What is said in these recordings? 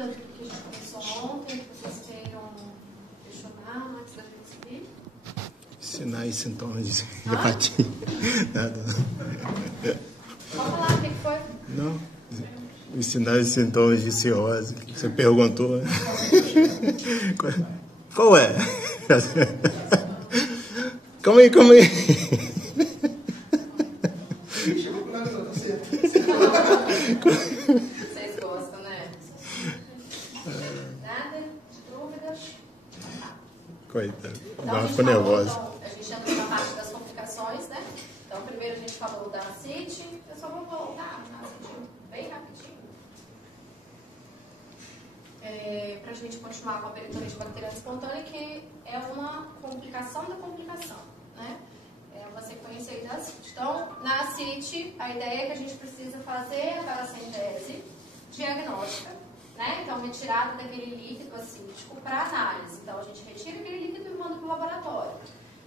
dúvida do que a gente começou ontem, que vocês queiram questionar antes da gente seguir? Sinais e sintomas de hepatite. Nada. Pode falar, o que foi? Não. Os sinais e sintomas de cirrose. Você perguntou, né? Qual é? Calma aí. Vocês gostam, né? Nada? Dúvidas? Coitada. Então, Ela ficou nervosa. a gente entrou na parte das complicações, né? Então, primeiro a gente falou da ascite. Eu só vou voltar na ascite bem rapidinho. Para a gente continuar com a peritonite bacteriana espontânea, que é uma complicação da complicação, né? É uma sequência aí da ascite. Então, na ascite, a ideia é que a gente precisa fazer a paracentese diagnóstica, né? Então, retirada daquele líquido acítico para análise. Então, a gente retira aquele líquido e manda para o laboratório.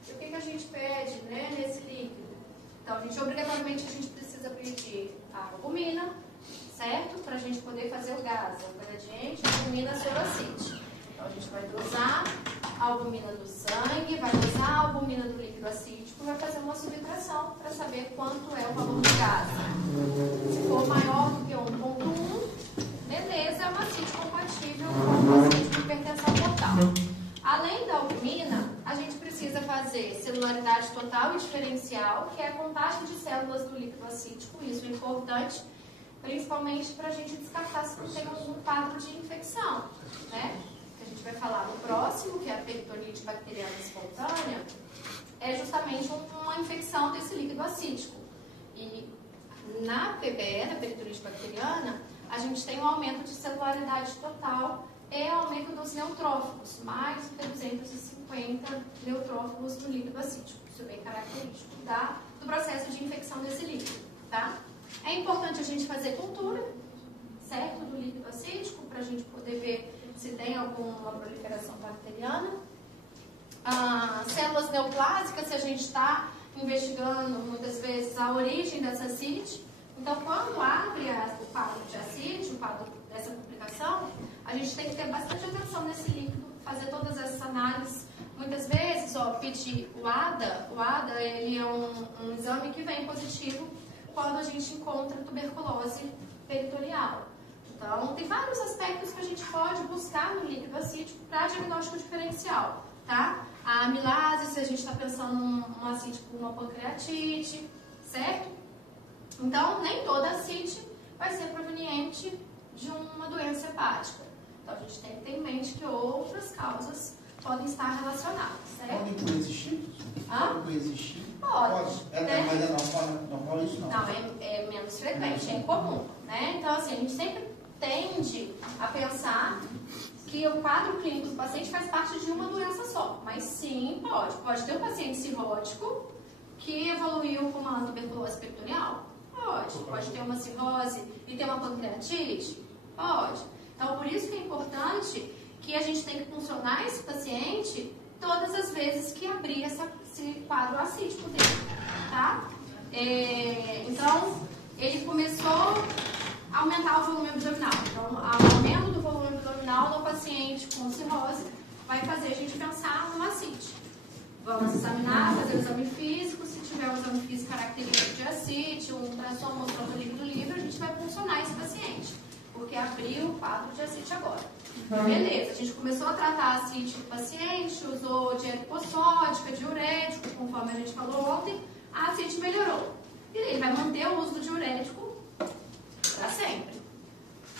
E o que a gente pede, né, nesse líquido? Então, obrigatoriamente, a gente precisa pedir a albumina, certo? Para a gente poder fazer o gás, o gradiente, albumina sobre ascite. Então, a gente vai dosar a albumina do sangue, vai dosar a albumina do líquido acítico, vai fazer uma subtração para saber quanto é o valor do gás. Se for maior do que 1,1, beleza, é uma ascite compatível com o paciente com hipertensão portal. Além da albumina, a gente precisa fazer celularidade total e diferencial, que é a contagem de células do líquido acítico. Isso é importante, principalmente para a gente descartar se não tem algum quadro de infecção, né? Que a gente vai falar no próximo, que é a peritonite bacteriana espontânea, é justamente uma infecção desse líquido acítico. E na PBE, na peritonite bacteriana, a gente tem um aumento de celularidade total e aumento dos neutrófilos, mais de 250 neutrófilos no líquido acítico. Isso é bem característico do processo de infecção desse líquido, tá? É importante a gente fazer cultura, certo, do líquido acítico, para a gente poder ver se tem alguma proliferação bacteriana. Células neoplásicas, se a gente está investigando muitas vezes a origem dessa ascite. Então, quando abre o quadro de ascite, o quadro dessa complicação, a gente tem que ter bastante atenção nesse líquido, fazer todas essas análises. Muitas vezes, pedir o ADA. O ADA, ele é um exame que vem positivo quando a gente encontra tuberculose peritoneal. Então, tem vários aspectos que a gente pode buscar no líquido acítico para diagnóstico diferencial, tá? A amilase, se a gente está pensando numa ascite com uma pancreatite, certo? Então, nem toda ascite vai ser proveniente de uma doença hepática. Então, a gente tem que ter em mente que outras causas podem estar relacionadas, certo? Podem coexistir? Podem coexistir? Pode. Mas é normal isso não? Não, é menos frequente, é incomum, né? Então, assim, a gente sempre tende a pensar que o quadro clínico do paciente faz parte de uma doença só. Mas sim, pode. Pode ter um paciente cirrótico que evoluiu com uma tuberculose peritoneal? Pode. Pode ter uma cirrose e ter uma pancreatite? Pode. Então, por isso que é importante que a gente tem que funcionar esse paciente todas as vezes que abrir esse quadro acítico dele, tá? Então, ele começou a aumentar o volume abdominal. Então, o aumento do volume abdominal no paciente com cirrose vai fazer a gente pensar numa ascite. Vamos examinar, fazer o exame físico. Se tiver um exame físico característico de ascite, um ultrassom mostrando o líquido livre, a gente vai funcionar esse paciente, porque abriu o quadro de ascite agora. Beleza, a gente começou a tratar a ascite do paciente, usou dieta hipossódica, diurético, conforme a gente falou ontem, a ascite melhorou. E ele vai manter o uso do diurético para sempre.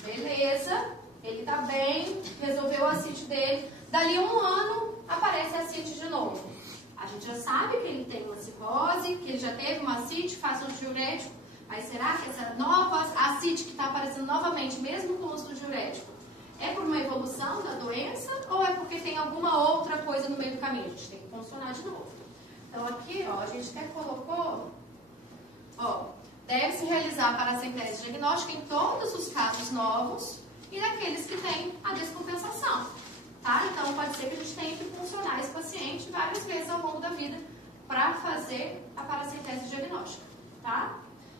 Beleza, ele tá bem, resolveu a ascite dele. Dali um ano, aparece a ascite de novo. A gente já sabe que ele tem uma cirrose, que ele já teve uma ascite, faz o diurético. Mas será que essa nova ascite que está aparecendo novamente, mesmo com o uso do diurético, é por uma evolução da doença ou é porque tem alguma outra coisa no meio do caminho? A gente tem que funcionar de novo. Então aqui, a gente até colocou, deve-se realizar a paracentese diagnóstica em todos os casos novos e naqueles que têm a descompensação, tá? Então pode ser que a gente tenha que funcionar esse paciente várias vezes ao longo da vida para fazer a paracentese diagnóstica, tá?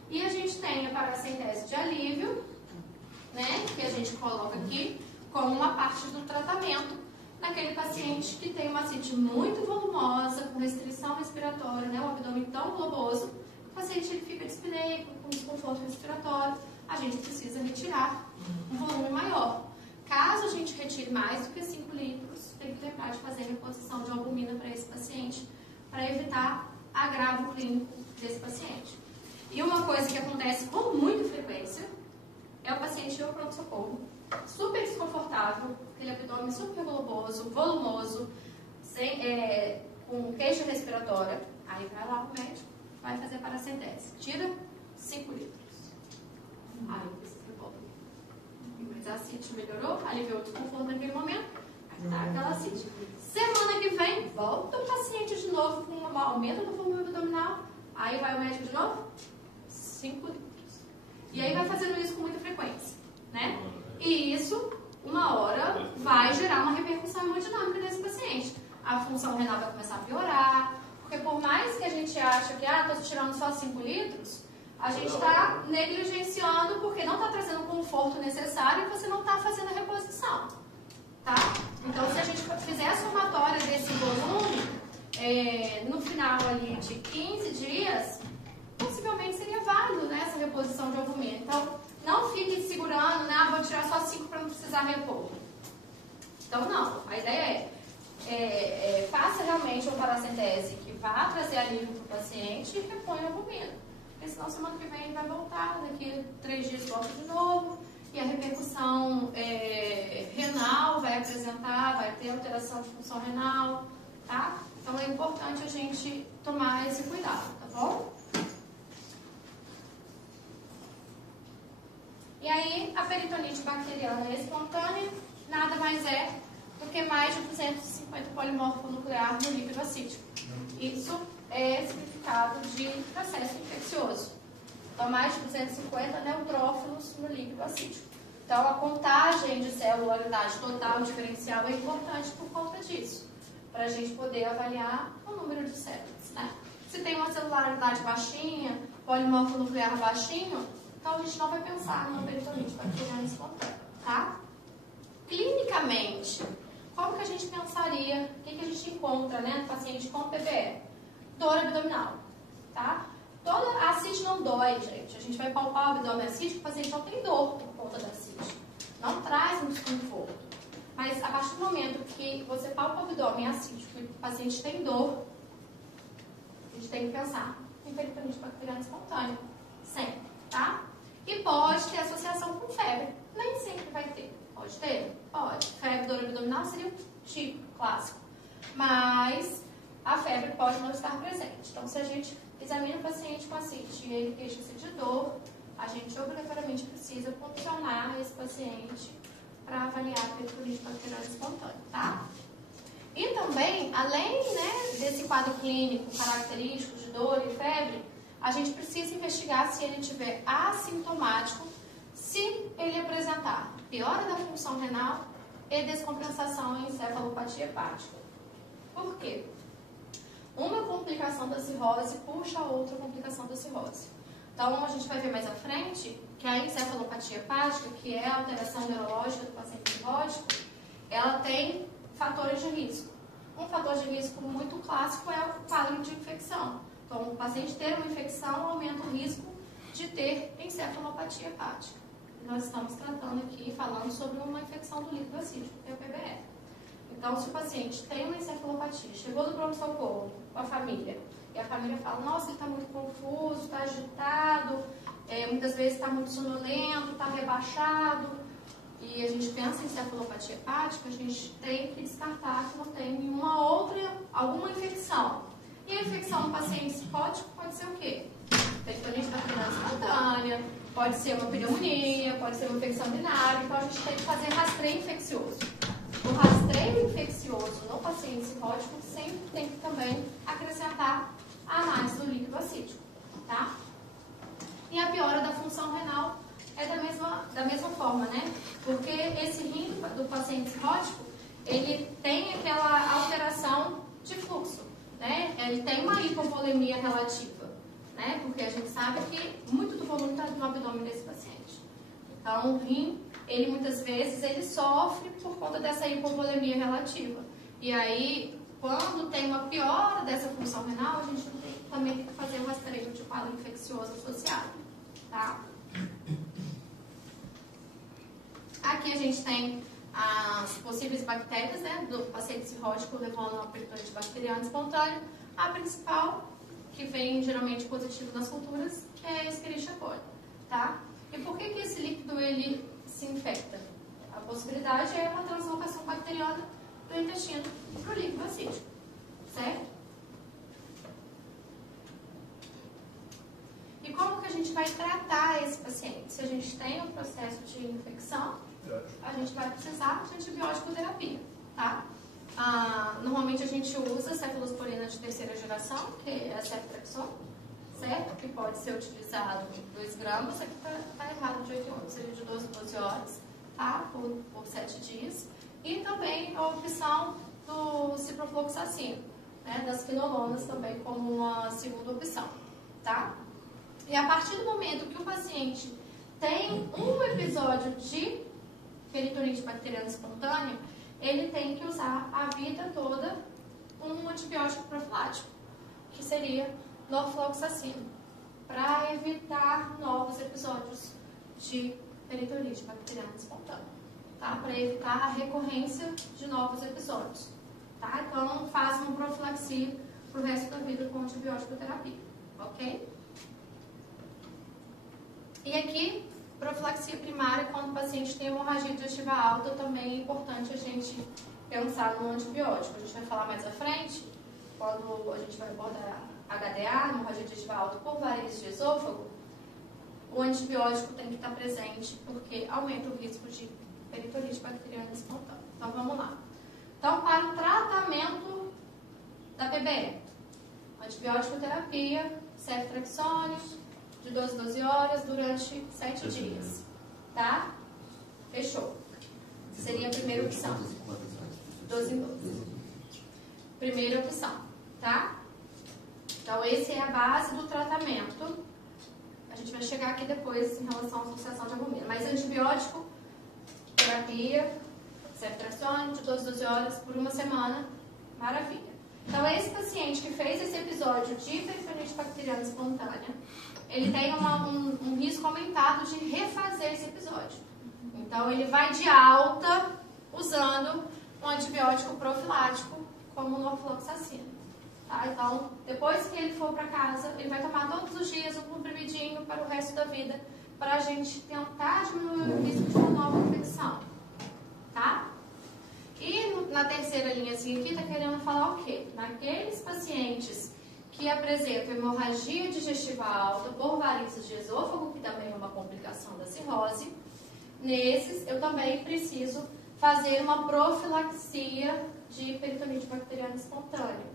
E a gente tem a paracentese de alívio, né, que a gente coloca aqui como uma parte do tratamento naquele paciente que tem uma ascite muito volumosa, com restrição respiratória, né, um abdômen tão globoso, o paciente ele fica dispneico, com desconforto respiratório, a gente precisa retirar um volume maior. Caso a gente retire mais do que 5 litros, tem que lembrar de fazer reposição de albumina para esse paciente, para evitar agravo clínico desse paciente. E uma coisa que acontece com muita frequência é o paciente ir ao pronto-socorro, super desconfortável, aquele abdômen super globoso, volumoso, com queixa respiratória. Aí vai lá o médico, vai fazer a paracentese, tira 5 litros. Aí você volta. Mas a ascite melhorou, aliviou o desconforto naquele momento, aí tá aquela ascite. Semana que vem, volta o paciente de novo com um aumento do volume abdominal, aí vai o médico de novo, 5 litros. E aí vai fazendo isso com muita frequência, né? E isso, uma hora, vai gerar uma repercussão hemodinâmica desse paciente. A função renal vai começar a piorar, porque por mais que a gente ache que, estou tirando só 5 litros, a gente está negligenciando porque não está trazendo o conforto necessário e você não está fazendo a reposição, tá? Então, se a gente fizer a somatória desse volume, no final ali de 15 dias, possivelmente seria válido, né, essa reposição de albumina. Então, não fique segurando, né, vou tirar só 5 para não precisar repor. Então, não. A ideia faça realmente uma paracentese que vá trazer alívio para o paciente e reponha a albumina. Porque senão, semana que vem ele vai voltar, daqui 3 dias volta de novo, e a repercussão renal vai apresentar, vai ter alteração de função renal, tá? Então, é importante a gente tomar esse cuidado, tá bom? E aí, a peritonite bacteriana espontânea nada mais é do que mais de 250 polimorfo nuclear no líquido acítico. Isso é significado de processo infeccioso. Então, mais de 250 neutrófilos no líquido acítico. Então, a contagem de celularidade total diferencial é importante por conta disso, para a gente poder avaliar o número de células, né? Se tem uma celularidade baixinha, polimorfo nuclear baixinho, então a gente não vai pensar numa peritonite bacteriana espontânea, tá? Clinicamente, como que a gente pensaria, o que a gente encontra, né, no paciente com PBE? Dor abdominal, tá? Toda a ascite não dói, gente. A gente vai palpar o abdômen ascítico, o paciente não tem dor por conta da ascite. Não traz um desconforto. Mas a partir do momento que você palpa o abdômen ascítico e o paciente tem dor, a gente tem que pensar em peritonite bacteriana espontânea. Sempre, tá? E pode ter associação com febre. Nem sempre vai ter. Pode ter? Pode. Febre, dor abdominal seria o tipo clássico. Mas a febre pode não estar presente. Então, se a gente examina o paciente com ascite e ele queixa-se de dor, a gente obrigatoriamente precisa condicionar esse paciente para avaliar a peritonite bacteriana espontânea, tá? E também, além, né, desse quadro clínico característico de dor e febre, a gente precisa investigar se ele estiver assintomático, se ele apresentar piora da função renal e descompensação em encefalopatia hepática. Por quê? Uma complicação da cirrose puxa a outra complicação da cirrose. Então, a gente vai ver mais à frente que a encefalopatia hepática, que é a alteração neurológica do paciente cirrótico, ela tem fatores de risco. Um fator de risco muito clássico é o quadro de infecção. Então, o paciente ter uma infecção aumenta o risco de ter encefalopatia hepática. Nós estamos tratando aqui, falando sobre uma infecção do líquido acítico, que é o PBE. Então, se o paciente tem uma encefalopatia, chegou no pronto-socorro com a família, e a família fala, nossa, ele está muito confuso, está agitado, muitas vezes está muito sonolento, está rebaixado, e a gente pensa em encefalopatia hepática, a gente tem que descartar que não tem alguma infecção. E a infecção no paciente psicótico pode ser o quê? Peritonite bacteriana espontânea, pode ser uma pneumonia, pode ser uma infecção urinária, então a gente tem que fazer rastreio infeccioso. O rastreio infeccioso no paciente cirrótico sempre tem que também acrescentar a análise do líquido acítico, tá? E a piora da função renal é da mesma forma, né? Porque esse rim do paciente cirrótico, ele tem aquela alteração de fluxo, né? Ele tem uma hipovolemia relativa, né? Porque a gente sabe que muito do volume está no abdômen desse paciente. Então, o rim ele muitas vezes ele sofre por conta dessa hipovolemia relativa. E aí, quando tem uma piora dessa função renal, a gente também tem que fazer um rastreio de quadro infeccioso associado, tá? Aqui a gente tem as possíveis bactérias, né, do paciente cirrótico levando uma peritonite bacteriana espontânea. A principal, que vem geralmente positivo nas culturas, é a Escherichia coli, tá? E por que esse líquido ele se infecta? A possibilidade é uma translocação bacteriana do intestino para o líquido acídico, certo? E como que a gente vai tratar esse paciente? Se a gente tem um processo de infecção, a gente vai precisar de antibiótico terapia, tá? Normalmente a gente usa cefalosporina de terceira geração, que é a ceftriaxona, certo? Que pode ser utilizado 2 gramas, aqui tá errado de 8 em 8, seria de 12 horas, tá? Por 7 dias. E também a opção do ciprofloxacino, né? Das quinolonas também como uma segunda opção, tá? E a partir do momento que o paciente tem um episódio de peritonite bacteriana espontânea, ele tem que usar a vida toda um antibiótico profilático, que seria norfloxacino, para evitar novos episódios de peritonite bacteriana espontânea, tá? Para evitar a recorrência de novos episódios, tá? Então, faz uma profilaxia para o resto da vida com antibiótico terapia, ok? E aqui, profilaxia primária, quando o paciente tem hemorragia digestiva alta, também é importante a gente pensar no antibiótico. A gente vai falar mais à frente, quando a gente vai abordar HDA, hemorragia digestiva alta por varizes de esôfago, o antibiótico tem que estar presente, porque aumenta o risco de peritonite bacteriana espontânea. Então, vamos lá. Então, para o tratamento da PBE, antibiótico terapia, ceftriaxone, de 12 horas durante 7 dias, tá? Fechou. Seria a primeira opção. 12 em 12. Primeira opção, tá? Então, essa é a base do tratamento. A gente vai chegar aqui depois em relação à associação de albumina. Mas antibiótico, terapia, ceftriaxone, de 12 horas por 1 semana, maravilha. Então, esse paciente que fez esse episódio de peritonite bacteriana espontânea, ele tem um risco aumentado de refazer esse episódio. Então, ele vai de alta usando um antibiótico profilático, como o norfloxacino. Tá? Então, depois que ele for para casa, ele vai tomar todos os dias um comprimidinho para o resto da vida, para a gente tentar diminuir o risco de uma nova infecção. Tá? E na terceira linhazinha aqui, está querendo falar o quê? Naqueles pacientes que apresentam hemorragia digestiva alta por varizes de esôfago, que também é uma complicação da cirrose, nesses eu também preciso fazer uma profilaxia de peritonite bacteriana espontânea,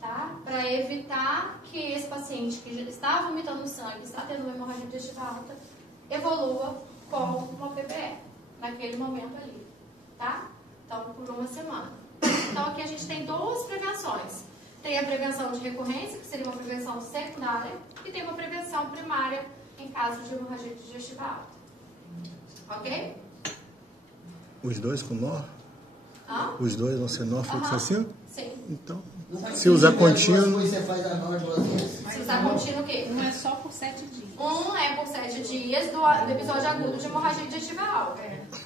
tá? Para evitar que esse paciente que já está vomitando sangue, está tendo uma hemorragia digestiva alta, evolua com uma PBE, naquele momento ali, tá? Então, por 1 semana. Então, aqui a gente tem 2 prevenções. Tem a prevenção de recorrência, que seria uma prevenção secundária, e tem uma prevenção primária em caso de hemorragia digestiva alta. Ok? Os 2 com NOR? Os 2 vão ser norfloxacino? Sim. Então, se usar contínuo... Você faz a NOR de uma vez. Se usar contínuo o quê? Um é só por 7 dias. Um é por 7 dias do episódio agudo de hemorragia digestiva alta.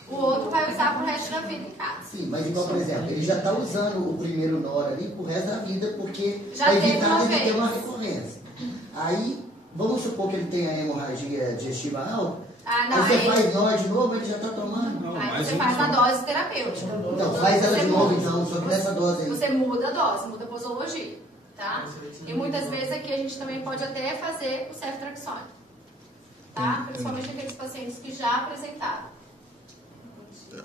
O outro vai usar pro resto da vida em casa. Sim, mas igual, por exemplo, ele já está usando o primeiro NOR ali pro resto da vida, porque Já para teve evitar uma ele ter vez. uma recorrência. Aí, vamos supor que ele tenha hemorragia digestiva alta, Não, aí você aí- faz NOR de novo, ele já está tomando. Aí você faz uma dose terapêutica. Então, faz ela Você de novo, muda. então, só que nessa dose aí. Você muda a dose, muda a posologia, tá? E muitas vezes aqui a gente também pode até fazer o ceftriaxone, tá? Principalmente aqueles pacientes que já apresentaram.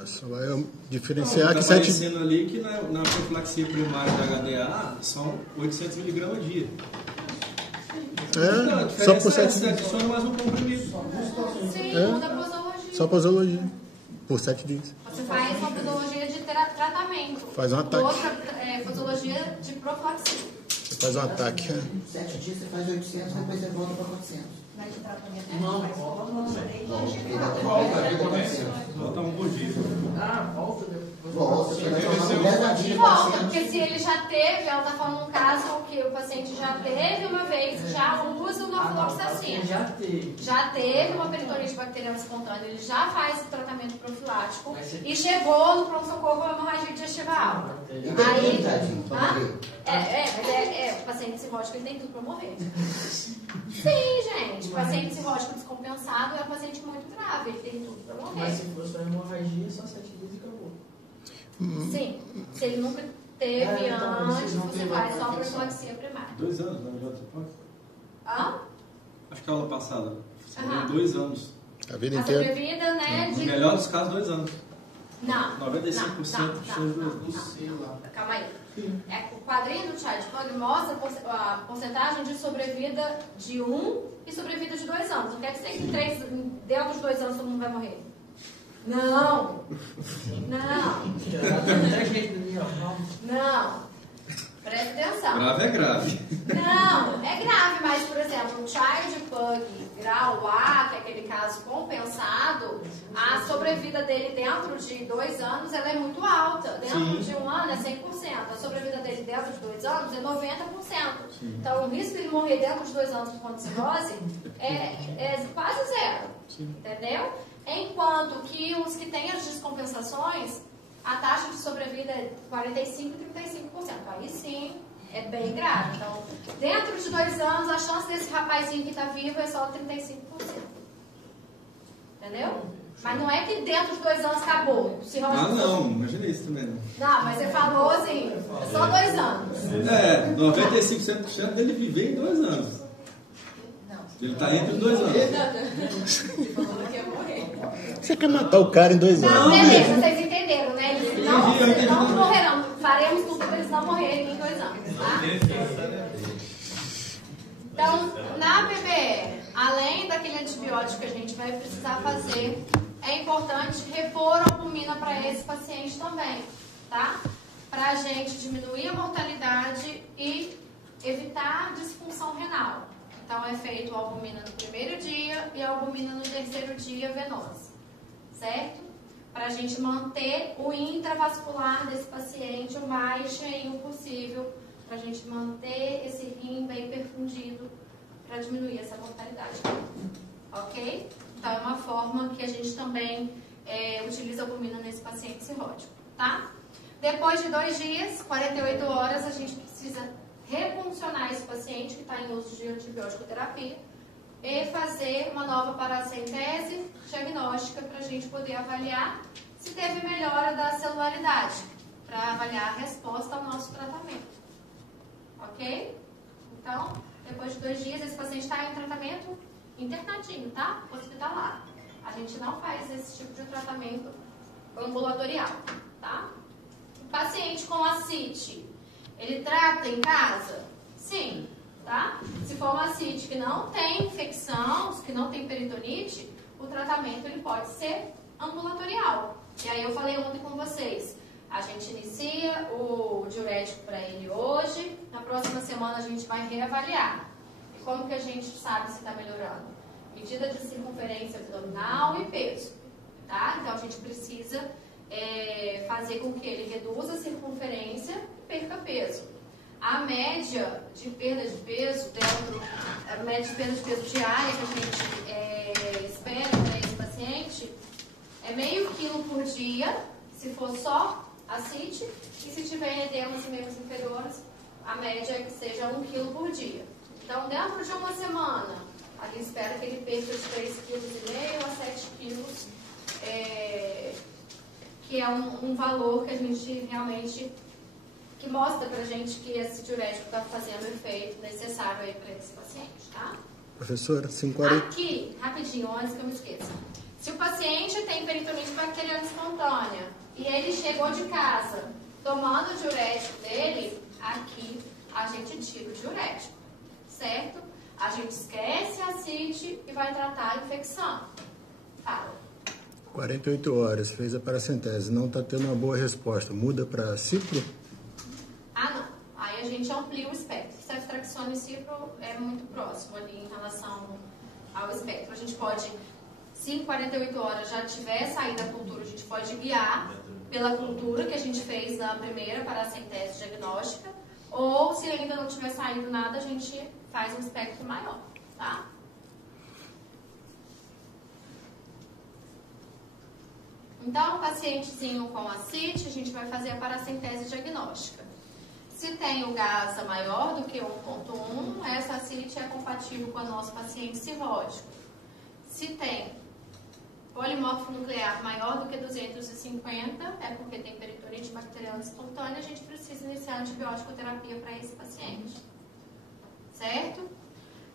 Só vai diferenciar Está que 7... aparecendo ali que na profilaxia primária da HDA são 800 mg a dia. Então, a É, diferença só por é 7 você adiciona mais um comprimido. Sim, É. muda a posologia. Só posologia. Por 7 dias. Você faz uma posologia de tratamento. Faz um ataque. Outra posologia de profilaxia. Você faz um ataque. 7 dias você faz 800, depois você volta para 400. Mas de tratamento Não, mas volta volta não. três Volta, dias. porque dá tempo Volta, de aí 400. Volta um por dia. Volta depois. Volta, você vai tomar Sim, 10 dias, Volta, 400. porque se ele já teve, ela está falando um caso que o paciente já teve uma vez, já usa o norfloxacina. Já teve uma peritonite bacteriana espontânea, ele já faz o tratamento profilático e chegou no pronto-socorro com hemorragia digestiva alta. E tem tudo, tadinho, pra morrer. O paciente cirrótico ele tem tudo para morrer. Sim, gente. O paciente cirrótico descompensado é um paciente muito grave, ele tem tudo para morrer. Mas se for só hemorragia, só 7 dias e acabou. Sim, se ele nunca teve então, antes, vocês não você têm faz só uma profilaxia primária. 2 anos, na verdade, você pode? Hã? Acho que a aula passada. Você Aham. tem 2 anos. A vida A inteira. sobrevida, né? No De... melhor dos casos, 2 anos. Não. 95% não. Sei lá. Calma aí. O quadrinho do Child Plug mostra a porcentagem de sobrevida de 1 e sobrevida de 2 anos. Não quer dizer que dentro de 2 anos todo mundo vai morrer. Não. Não. Presta atenção. Grave é grave. Não, é grave, mas, por exemplo, o Child Plug grau A, que é aquele caso compensado, a sobrevida dele dentro de 2 anos ela é muito alta. Dentro de 1 ano é 100%. A sobrevida dele dentro de 2 anos é 90%. Então, o risco de ele morrer dentro de 2 anos por conta de cirrose é quase zero. Entendeu? Enquanto que os que têm as descompensações, a taxa de sobrevida é 45% e 35%. Aí sim, é bem grave. Então, dentro de 2 anos, a chance desse rapazinho que está vivo é só 35%. Entendeu? Mas não é que dentro de 2 anos acabou. Não, imagina isso também. Não, mas você falou assim, só 2 anos. 95% de chance dele viver em 2 anos. Ele está entre os 2 anos. Você falou que ia morrer. Você quer matar o cara em 2 Não, anos? beleza, vocês entenderam, né? Eles não morrerão. Faremos tudo para eles não morrerem em 2 anos, tá? Então, na PBE, além daquele antibiótico que a gente vai precisar fazer, é importante repor a albumina para esse paciente também, tá? Para a gente diminuir a mortalidade e evitar disfunção renal. Então, é feito a albumina no primeiro dia e a albumina no terceiro dia venosa, certo? Para a gente manter o intravascular desse paciente o mais cheinho possível, para a gente manter esse rim bem perfundido, para diminuir essa mortalidade. Ok? Então, é uma forma que a gente também utiliza a albumina nesse paciente cirrótico, tá? Depois de 2 dias, 48 horas, a gente precisa repuncionar esse paciente que está em uso de antibiótico terapia e fazer uma nova paracentese diagnóstica para a gente poder avaliar se teve melhora da celularidade, para avaliar a resposta ao nosso tratamento. Ok? Então, depois de 2 dias, esse paciente está em tratamento internadinho, tá? Hospitalar. A gente não faz esse tipo de tratamento ambulatorial, tá? O paciente com ascite, ele trata em casa? Sim, tá? Se for uma ascite que não tem infecção, que não tem peritonite, o tratamento ele pode ser ambulatorial. E aí eu falei ontem com vocês, a gente inicia o diurético para ele hoje, na próxima semana a gente vai reavaliar. E como que a gente sabe se está melhorando? Medida de circunferência abdominal e peso, tá? Então a gente precisa fazer com que ele reduza a circunferência e perca peso. A média de perda de peso a média de perda de peso diária que a gente espera para esse paciente é meio quilo por dia, se for só ascite, e se tiver edemas e membros inferiores, a média é que seja 1 quilo por dia. Então, dentro de uma semana, a gente espera que ele perca de 3,5 kg a 7 quilos, que é um valor que a gente realmente, que mostra pra gente que esse diurético está fazendo o efeito necessário aí para esse paciente, tá? Professora, 5h40. Aqui, rapidinho, antes que eu me esqueça. Se o paciente tem peritonite bacteriana espontânea e ele chegou de casa tomando o diurético dele, aqui a gente tira o diurético, certo? A gente esquece a ascite e vai tratar a infecção. Fala. 48 horas, fez a paracentese, não está tendo uma boa resposta. Muda para cipro? Ah, não. Aí a gente amplia o espectro, naltrexona e cipro é muito próximo ali em relação ao espectro. A gente pode, se em 48 horas já tiver saído a cultura, a gente pode guiar pela cultura que a gente fez na primeira paracentese diagnóstica, ou se ainda não tiver saído nada, a gente faz um espectro maior, tá? Então, pacientezinho com ascite, a gente vai fazer a paracentese diagnóstica. Se tem o GASA maior do que 1.1, essa ascite é compatível com o nosso paciente cirrótico. Se tem polimorfo nuclear maior do que 250, é porque tem peritonite bacteriana espontânea, a gente precisa iniciar antibiótico terapia para esse paciente. Certo?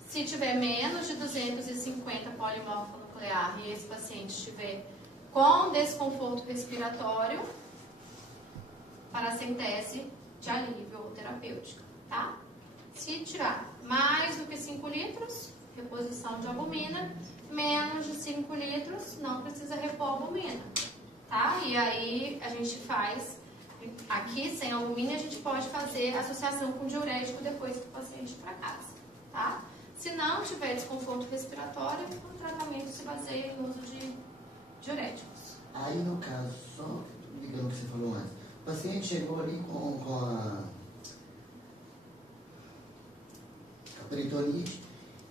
Se tiver menos de 250 polimorfo nuclear e esse paciente estiver com desconforto respiratório, paracentese de alívio ou terapêutica, tá? Se tirar mais do que 5 litros, reposição de albumina, menos de 5 litros, não precisa repor albumina, tá? E aí a gente faz, aqui sem albumina, a gente pode fazer associação com diurético depois que o paciente ir para casa, tá? Se não tiver desconforto respiratório, o tratamento se baseia no uso de diuréticos. Aí no caso, só ligando o que você falou antes, o paciente chegou ali com a peritonite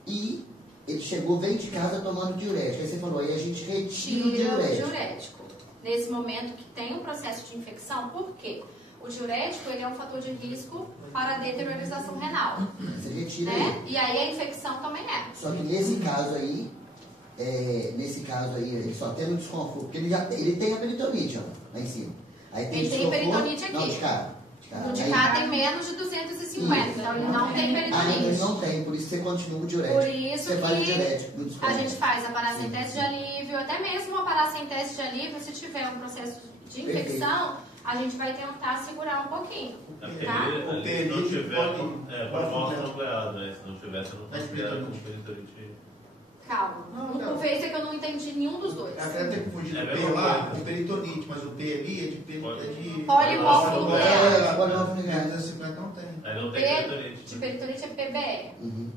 e ele chegou, veio de casa tomando diurético. Aí você falou, aí a gente retira o diurético. Nesse momento que tem um processo de infecção, por quê? O diurético ele é um fator de risco para a deteriorização renal. Você retira, né? E aí a infecção também é. Só que nesse caso aí, ele só tem um desconforto, porque ele tem a peritonite, ó, lá em cima. Aí tem ele tem peritonite aqui. Não, de cá. O de cá tem menos de 250, então ele não tem peritonite. Ele não tem, por isso você continua o diurético. Por isso você faz o diurético, que a gente faz a paracentese de alívio, até mesmo a paracentese de alívio, se tiver um processo de infecção, a gente vai tentar segurar um pouquinho. Tá? O PNI não tiver polimorfo nuclear, né? Se não tiver, você não está esperando com peritonite. Calma. Não fez é que eu não entendi nenhum dos dois. Até tem que fugir do P lá, de peritonite, mas o PNI é de polimorfo nuclear. Polimorfo nuclear. 250 não tem. Aí não tem peritonite. De peritonite é PBE. Uhum.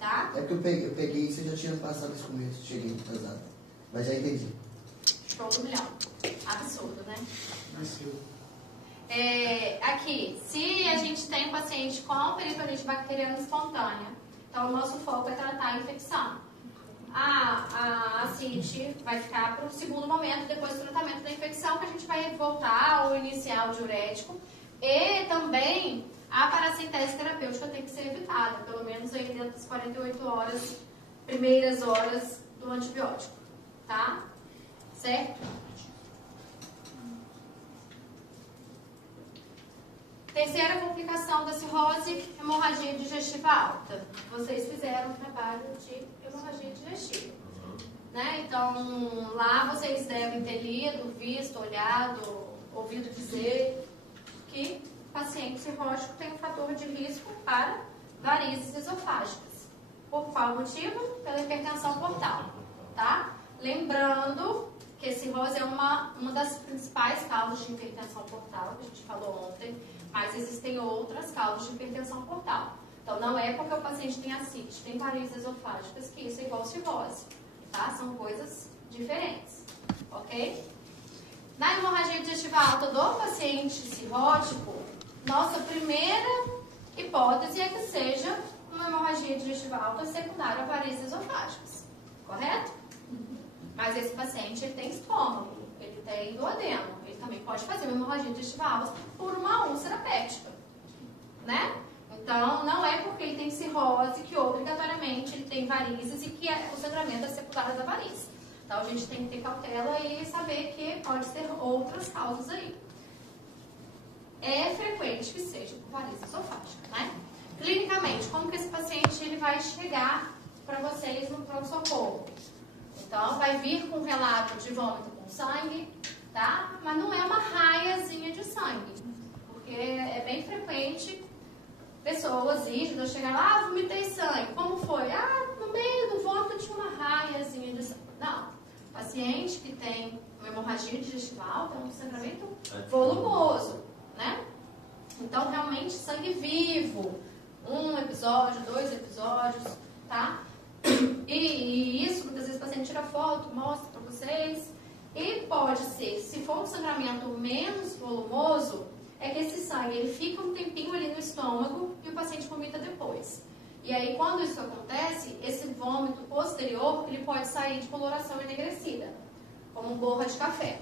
Tá? É porque eu peguei, você já tinha passado isso comigo, cheguei atrasado. Mas já entendi. Show do milhão. Absurdo, né? Nasceu. Aqui, se a gente tem um paciente com peritonite bacteriana espontânea, então o nosso foco é tratar a infecção. A ascite vai ficar para o segundo momento, depois do tratamento da infecção, que a gente vai voltar ou iniciar o diurético. E também a paracentese terapêutica tem que ser evitada, pelo menos aí dentro das 48 horas, primeiras horas do antibiótico, tá? Certo? Terceira complicação da cirrose, hemorragia digestiva alta. Vocês fizeram um trabalho de hemorragia digestiva, né? Então, lá vocês devem ter lido, visto, olhado, ouvido dizer que o paciente cirrótico tem um fator de risco para varizes esofágicas. Por qual motivo? Pela hipertensão portal, tá? Lembrando que cirrose é uma das principais causas de hipertensão portal, que a gente falou ontem, mas existem outras causas de hipertensão portal. Então, não é porque o paciente tem ascite, tem varizes esofágicas, que isso é igual cirrose, tá? São coisas diferentes, ok? Na hemorragia digestiva alta do paciente cirrótico, nossa primeira hipótese é que seja uma hemorragia digestiva alta secundária a varizes esofágicas, correto? Mas esse paciente ele tem estômago, ele tem duodeno, ele também pode fazer uma hemorragia digestiva alta por uma úlcera péptica, né? Então, não é porque ele tem cirrose que obrigatoriamente ele tem varizes e que o sangramento é secundário da varize. Então, a gente tem que ter cautela e saber que pode ser outras causas aí. É frequente que seja por varize esofágica, né? Clinicamente, como que esse paciente ele vai chegar para vocês no pronto-socorro? Então, vai vir com relato de vômito com sangue, tá? Mas não é uma raiazinha de sangue, porque é bem frequente pessoas rígidas chegar lá, vomitei sangue. Como foi? No meio do vômito tinha uma raiazinha de sangue. Não. Paciente que tem uma hemorragia digestiva alta é um sangramento volumoso, né? Então, realmente, sangue vivo, 1 episódio, 2 episódios, tá? E isso, muitas vezes o paciente tira foto, mostra para vocês. E pode ser, se for um sangramento menos volumoso, é que esse sangue ele fica um tempinho ali no estômago e o paciente vomita depois. E aí, quando isso acontece, esse vômito posterior, ele pode sair de coloração enegrecida, como borra de café,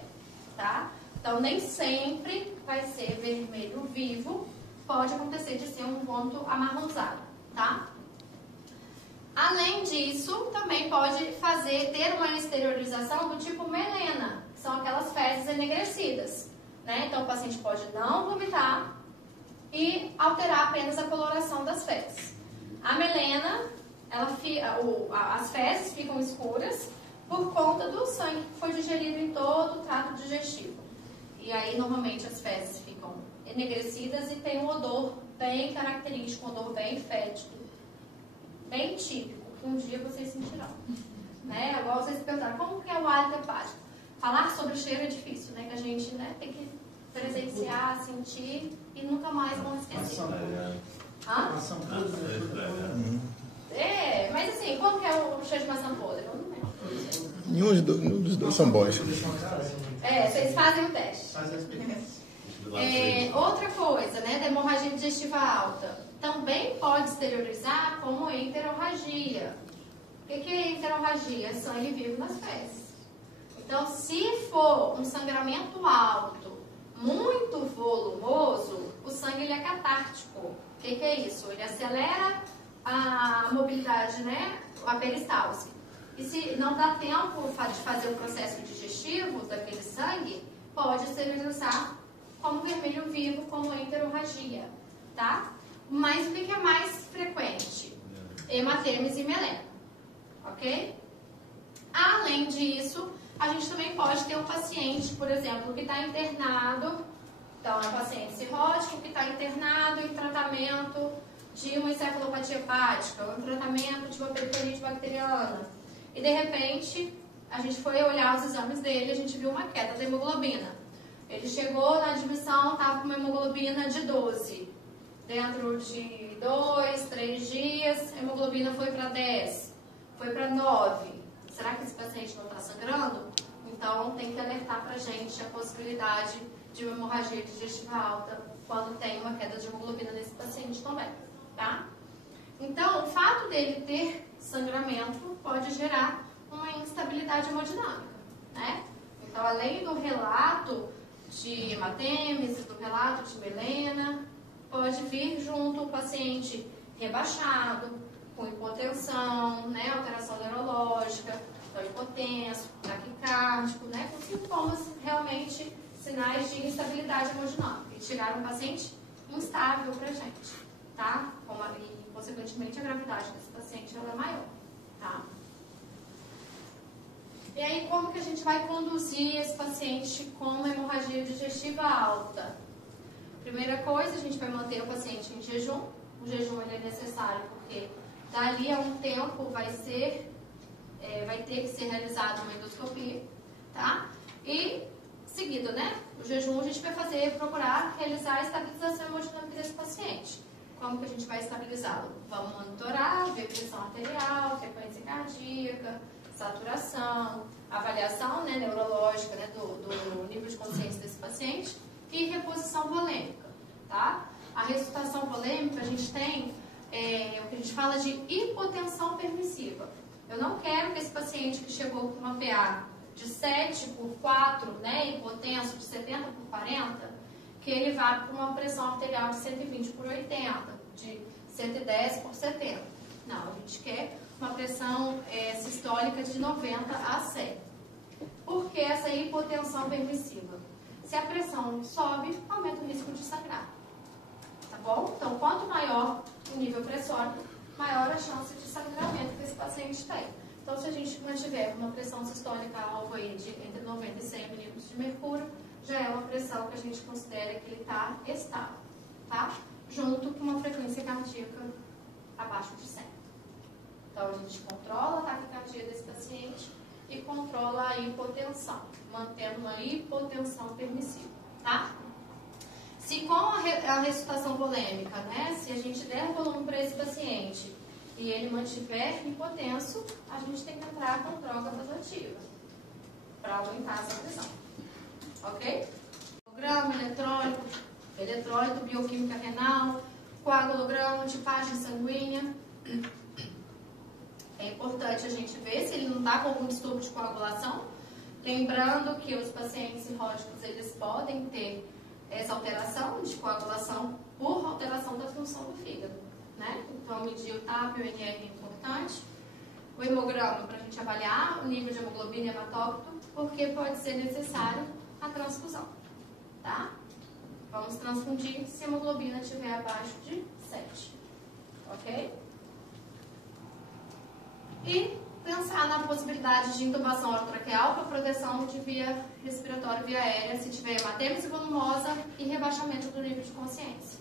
tá? Então, nem sempre vai ser vermelho vivo, pode acontecer de ser um vômito amarronzado, tá? Além disso, também pode ter uma exteriorização do tipo melena, que são aquelas fezes enegrecidas, né? Então, o paciente pode não vomitar e alterar apenas a coloração das fezes. A melena, as fezes ficam escuras por conta do sangue que foi digerido em todo o trato digestivo. E aí, normalmente, as fezes ficam enegrecidas e tem um odor bem característico, um odor bem fétido, bem típico, que um dia vocês sentirão. Né? Agora vocês perguntaram, como que é o hálito hepático? Falar sobre o cheiro é difícil, né? Que a gente, né, tem que presenciar, sentir e nunca mais vão esquecer. Hã? Mas assim, como que é o cheiro de maçã podre? Eu não lembro. Nenhum dos dois são bons. Vocês fazem o teste. Fazem a experiência. Outra coisa, né, da hemorragia digestiva alta, também pode exteriorizar como enterorragia. O que é enterorragia? Sangue vivo nas fezes. Então, se for um sangramento alto, muito volumoso, o sangue ele é catártico. O que é isso? Ele acelera a mobilidade, né, a peristalse. E se não dá tempo de fazer o processo digestivo daquele sangue, pode exteriorizar como vermelho vivo, como enterorragia, tá? Mas o que é mais frequente? Hematemes e melena, ok? Além disso, a gente também pode ter um paciente, por exemplo, que está internado, então é um paciente cirrótico que está internado em tratamento de uma encefalopatia hepática, ou em tratamento de uma peritonite bacteriana. E de repente, a gente foi olhar os exames dele e a gente viu uma queda da hemoglobina. Ele chegou na admissão, estava com uma hemoglobina de 12. Dentro de 2, 3 dias, a hemoglobina foi para 10, foi para 9. Será que esse paciente não está sangrando? Então, tem que alertar para a gente a possibilidade de uma hemorragia digestiva alta quando tem uma queda de hemoglobina nesse paciente também, tá? Então, o fato dele ter sangramento pode gerar uma instabilidade hemodinâmica, né? Então, além do relato de hematemes, do relato de melena, pode vir junto o paciente rebaixado, com hipotensão, né, alteração neurológica, então hipotenso, taquicárdico, né, com sintomas realmente sinais de instabilidade hemodinâmica e tirar um paciente instável pra gente, tá? E, consequentemente, a gravidade desse paciente ela é maior, tá? E aí, como que a gente vai conduzir esse paciente com uma hemorragia digestiva alta? Primeira coisa, a gente vai manter o paciente em jejum. O jejum ele é necessário porque dali a um tempo vai ter que ser realizada uma endoscopia, tá? E, seguido, né? O jejum a gente vai procurar realizar a estabilização hemodinâmica desse paciente. Como que a gente vai estabilizá-lo? Vamos monitorar, ver pressão arterial, frequência cardíaca, saturação, avaliação, né, neurológica, né, do nível de consciência desse paciente e reposição volêmica, tá? A ressuscitação volêmica a gente tem o que a gente fala de hipotensão permissiva. Eu não quero que esse paciente que chegou com uma PA de 7 por 4, né, hipotenso de 70 por 40, que ele vá para uma pressão arterial de 120 por 80, de 110 por 70. Não, a gente quer uma pressão sistólica de 90 a 100. Por que essa hipotensão permissiva? Se a pressão sobe, aumenta o risco de sangrar. Tá bom? Então, quanto maior o nível pressórico, maior a chance de sangramento que esse paciente tem. Então, se a gente mantiver uma pressão sistólica alvo aí de entre 90 e 100 milímetros de mercúrio, já é uma pressão que a gente considera que ele está estável, tá? Junto com uma frequência cardíaca abaixo de 100. Então, a gente controla a taquicardia desse paciente e controla a hipotensão, mantendo uma hipotensão permissiva, tá? Se com a ressuscitação volêmica, né, se a gente der volume para esse paciente e ele mantiver hipotenso, a gente tem que entrar com droga vasoativa para aumentar essa pressão. Ok? Grama, eletrólito, bioquímica renal, coagulograma, tipagem sanguínea. É importante a gente ver se ele não está com algum distúrbio de coagulação. Lembrando que os pacientes cirróticos, eles podem ter essa alteração de coagulação por alteração da função do fígado, né? Então, medir o TAP e o NR é importante. O hemograma, para a gente avaliar o nível de hemoglobina e hematócrito, porque pode ser necessário a transfusão, tá? Vamos transfundir se a hemoglobina estiver abaixo de 7, ok? E pensar na possibilidade de intubação orotraqueal para proteção de via respiratória e via aérea se tiver hematêmese volumosa e rebaixamento do nível de consciência.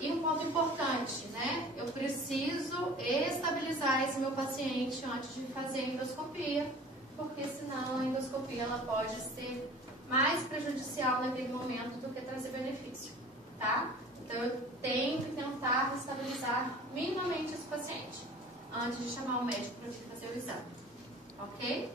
E um ponto importante, né? Eu preciso estabilizar esse meu paciente antes de fazer a endoscopia, porque senão a endoscopia ela pode ser mais prejudicial naquele momento do que trazer benefício, tá? Então eu tenho que tentar estabilizar minimamente esse paciente antes de chamar o médico para fazer o exame, ok?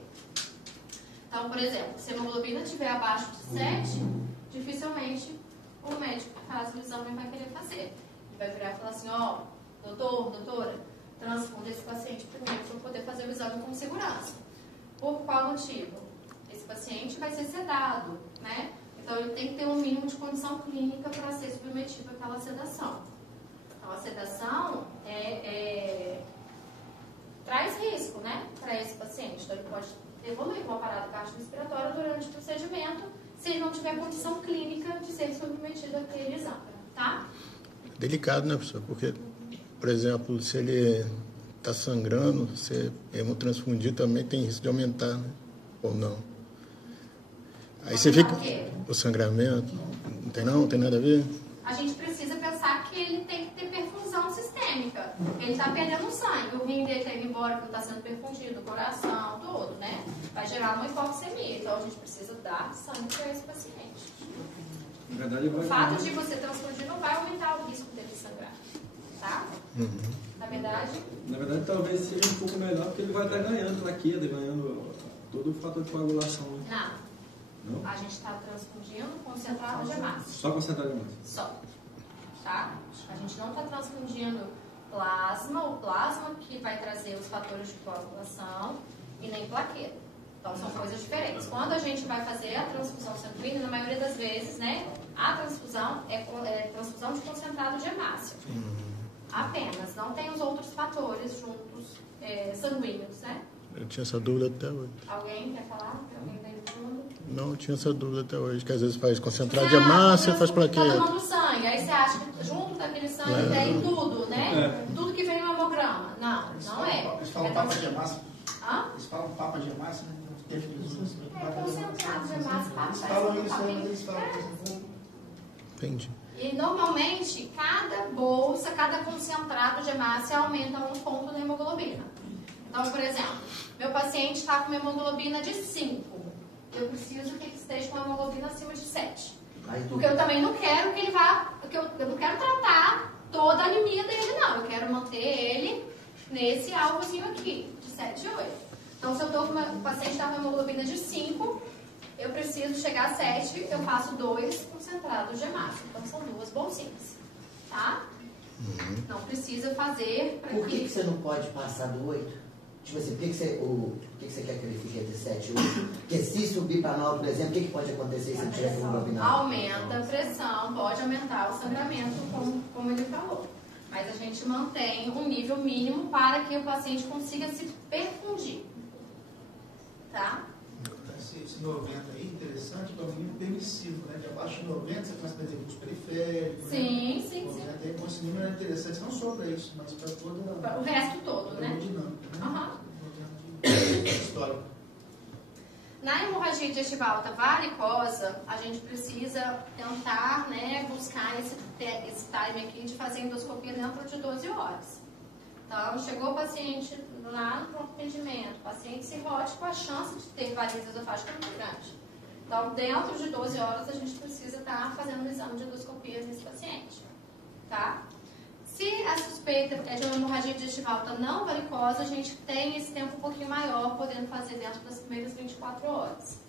Então, por exemplo, se a hemoglobina estiver abaixo de 7, dificilmente o médico que faz o exame vai querer fazer. Ele vai virar e falar assim, ó, doutor, doutora, transfunda esse paciente primeiro para poder fazer o exame com segurança. Por qual motivo? Esse paciente vai ser sedado, né? Então, ele tem que ter um mínimo de condição clínica para ser submetido àquela sedação. Então, a sedação traz risco, né, para esse paciente. Então, ele pode evoluir com uma parada cardiorrespiratória durante o procedimento, se ele não tiver condição clínica de ser submetido àquele exame, tá? Delicado, né, professor? Porque, por exemplo, se ele está sangrando, você hemotransfundir também tem risco de aumentar, né? Ou não? Aí você fica... O sangramento, não tem nada a ver? A gente precisa pensar que ele tem que ter perfusão sistêmica. Ele está perdendo sangue, o rim dele está indo embora, que não está sendo perfundido, o coração, tudo, né? Vai gerar uma hipoxemia. Então a gente precisa dar sangue para esse paciente. O fato de você transfundir não vai aumentar o risco dele sangrar, tá? Na verdade, talvez seja um pouco melhor, porque ele vai estar ganhando plaqueta, ganhando todo o fator de coagulação. Né? Não. A gente está transfundindo concentrado de hemácia. Só concentrado de hemácia? Só. Tá? A gente não está transfundindo plasma, o plasma que vai trazer os fatores de coagulação e nem plaqueta. Então, são coisas diferentes. Quando a gente vai fazer a transfusão sanguínea, na maioria das vezes, né, a transfusão é transfusão de concentrado de hemácia. Apenas. Não tem os outros fatores juntos sanguíneos, né? Eu tinha essa dúvida até hoje. Alguém quer falar? Alguém daí do fundo? Não, eu tinha essa dúvida até hoje, que às vezes faz concentrado de hemácia, faz plaqueta. Tá tomando sangue, aí você acha que junto daquele sangue tem tudo, né? Tudo que vem no hemograma. Não é. Eles falam papa de hemácia. Hã? Eles falam papa de hemácia, né? Concentrado de hemácia, eles falam isso, eles falam isso. Entendi. E normalmente, cada bolsa, cada concentrado de hemácia aumenta um ponto na hemoglobina. Então, por exemplo, meu paciente está com uma hemoglobina de 5. Eu preciso que ele esteja com uma hemoglobina acima de 7. Porque eu também não quero que ele vá... Porque eu não quero tratar toda a anemia dele, não. Eu quero manter ele nesse alvozinho aqui, de 7 e 8. Então, se eu estou com o paciente está com uma hemoglobina de 5, eu preciso chegar a 7, eu faço 2 concentrados de hemácia. Então, são 2 bolsinhas, tá? Não precisa fazer... Por que você não pode passar do 8? Tipo assim, por que você quer que ele fique entre 7 e 8? Porque se subir para 9, por exemplo, o que pode acontecer se ele tiver hemoglobina? Aumenta a pressão, pode aumentar o sangramento, como ele falou. Mas a gente mantém um nível mínimo para que o paciente consiga se perfundir. Tá? Esse 90 aí, interessante, que é o mínimo permissivo, né? De abaixo de 90 você começa a perder os periféricos. Sim, né? sim. Então, esse número é interessante, não só para isso, mas para toda o resto todo, né? Dinâmica, histórico. Na hemorragia digestiva alta varicosa, a gente precisa tentar, né, buscar esse time aqui de fazer endoscopia dentro de 12 horas. Então, chegou o paciente lá no pronto atendimento, paciente cirrótico, a chance de ter varize esofágica é muito grande. Então, dentro de 12 horas, a gente precisa estar fazendo um exame de endoscopia nesse paciente, tá? Se a suspeita é de uma hemorragia digestiva alta não varicosa, a gente tem esse tempo um pouquinho maior, podendo fazer dentro das primeiras 24 horas.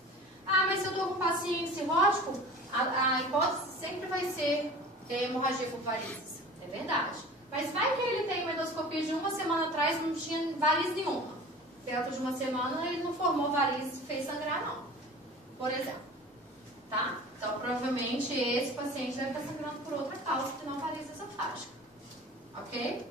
Ah, mas se eu estou com um paciente cirrótico, a hipótese sempre vai ser hemorragia por varizes. É verdade. Mas vai que ele tem uma endoscopia de uma semana atrás, não tinha variz nenhuma. Dentro de uma semana, ele não formou varizes e fez sangrar, não. Por exemplo. Tá? Então, provavelmente, esse paciente deve estar sangrando por outra causa que não variz esofágica. Ok?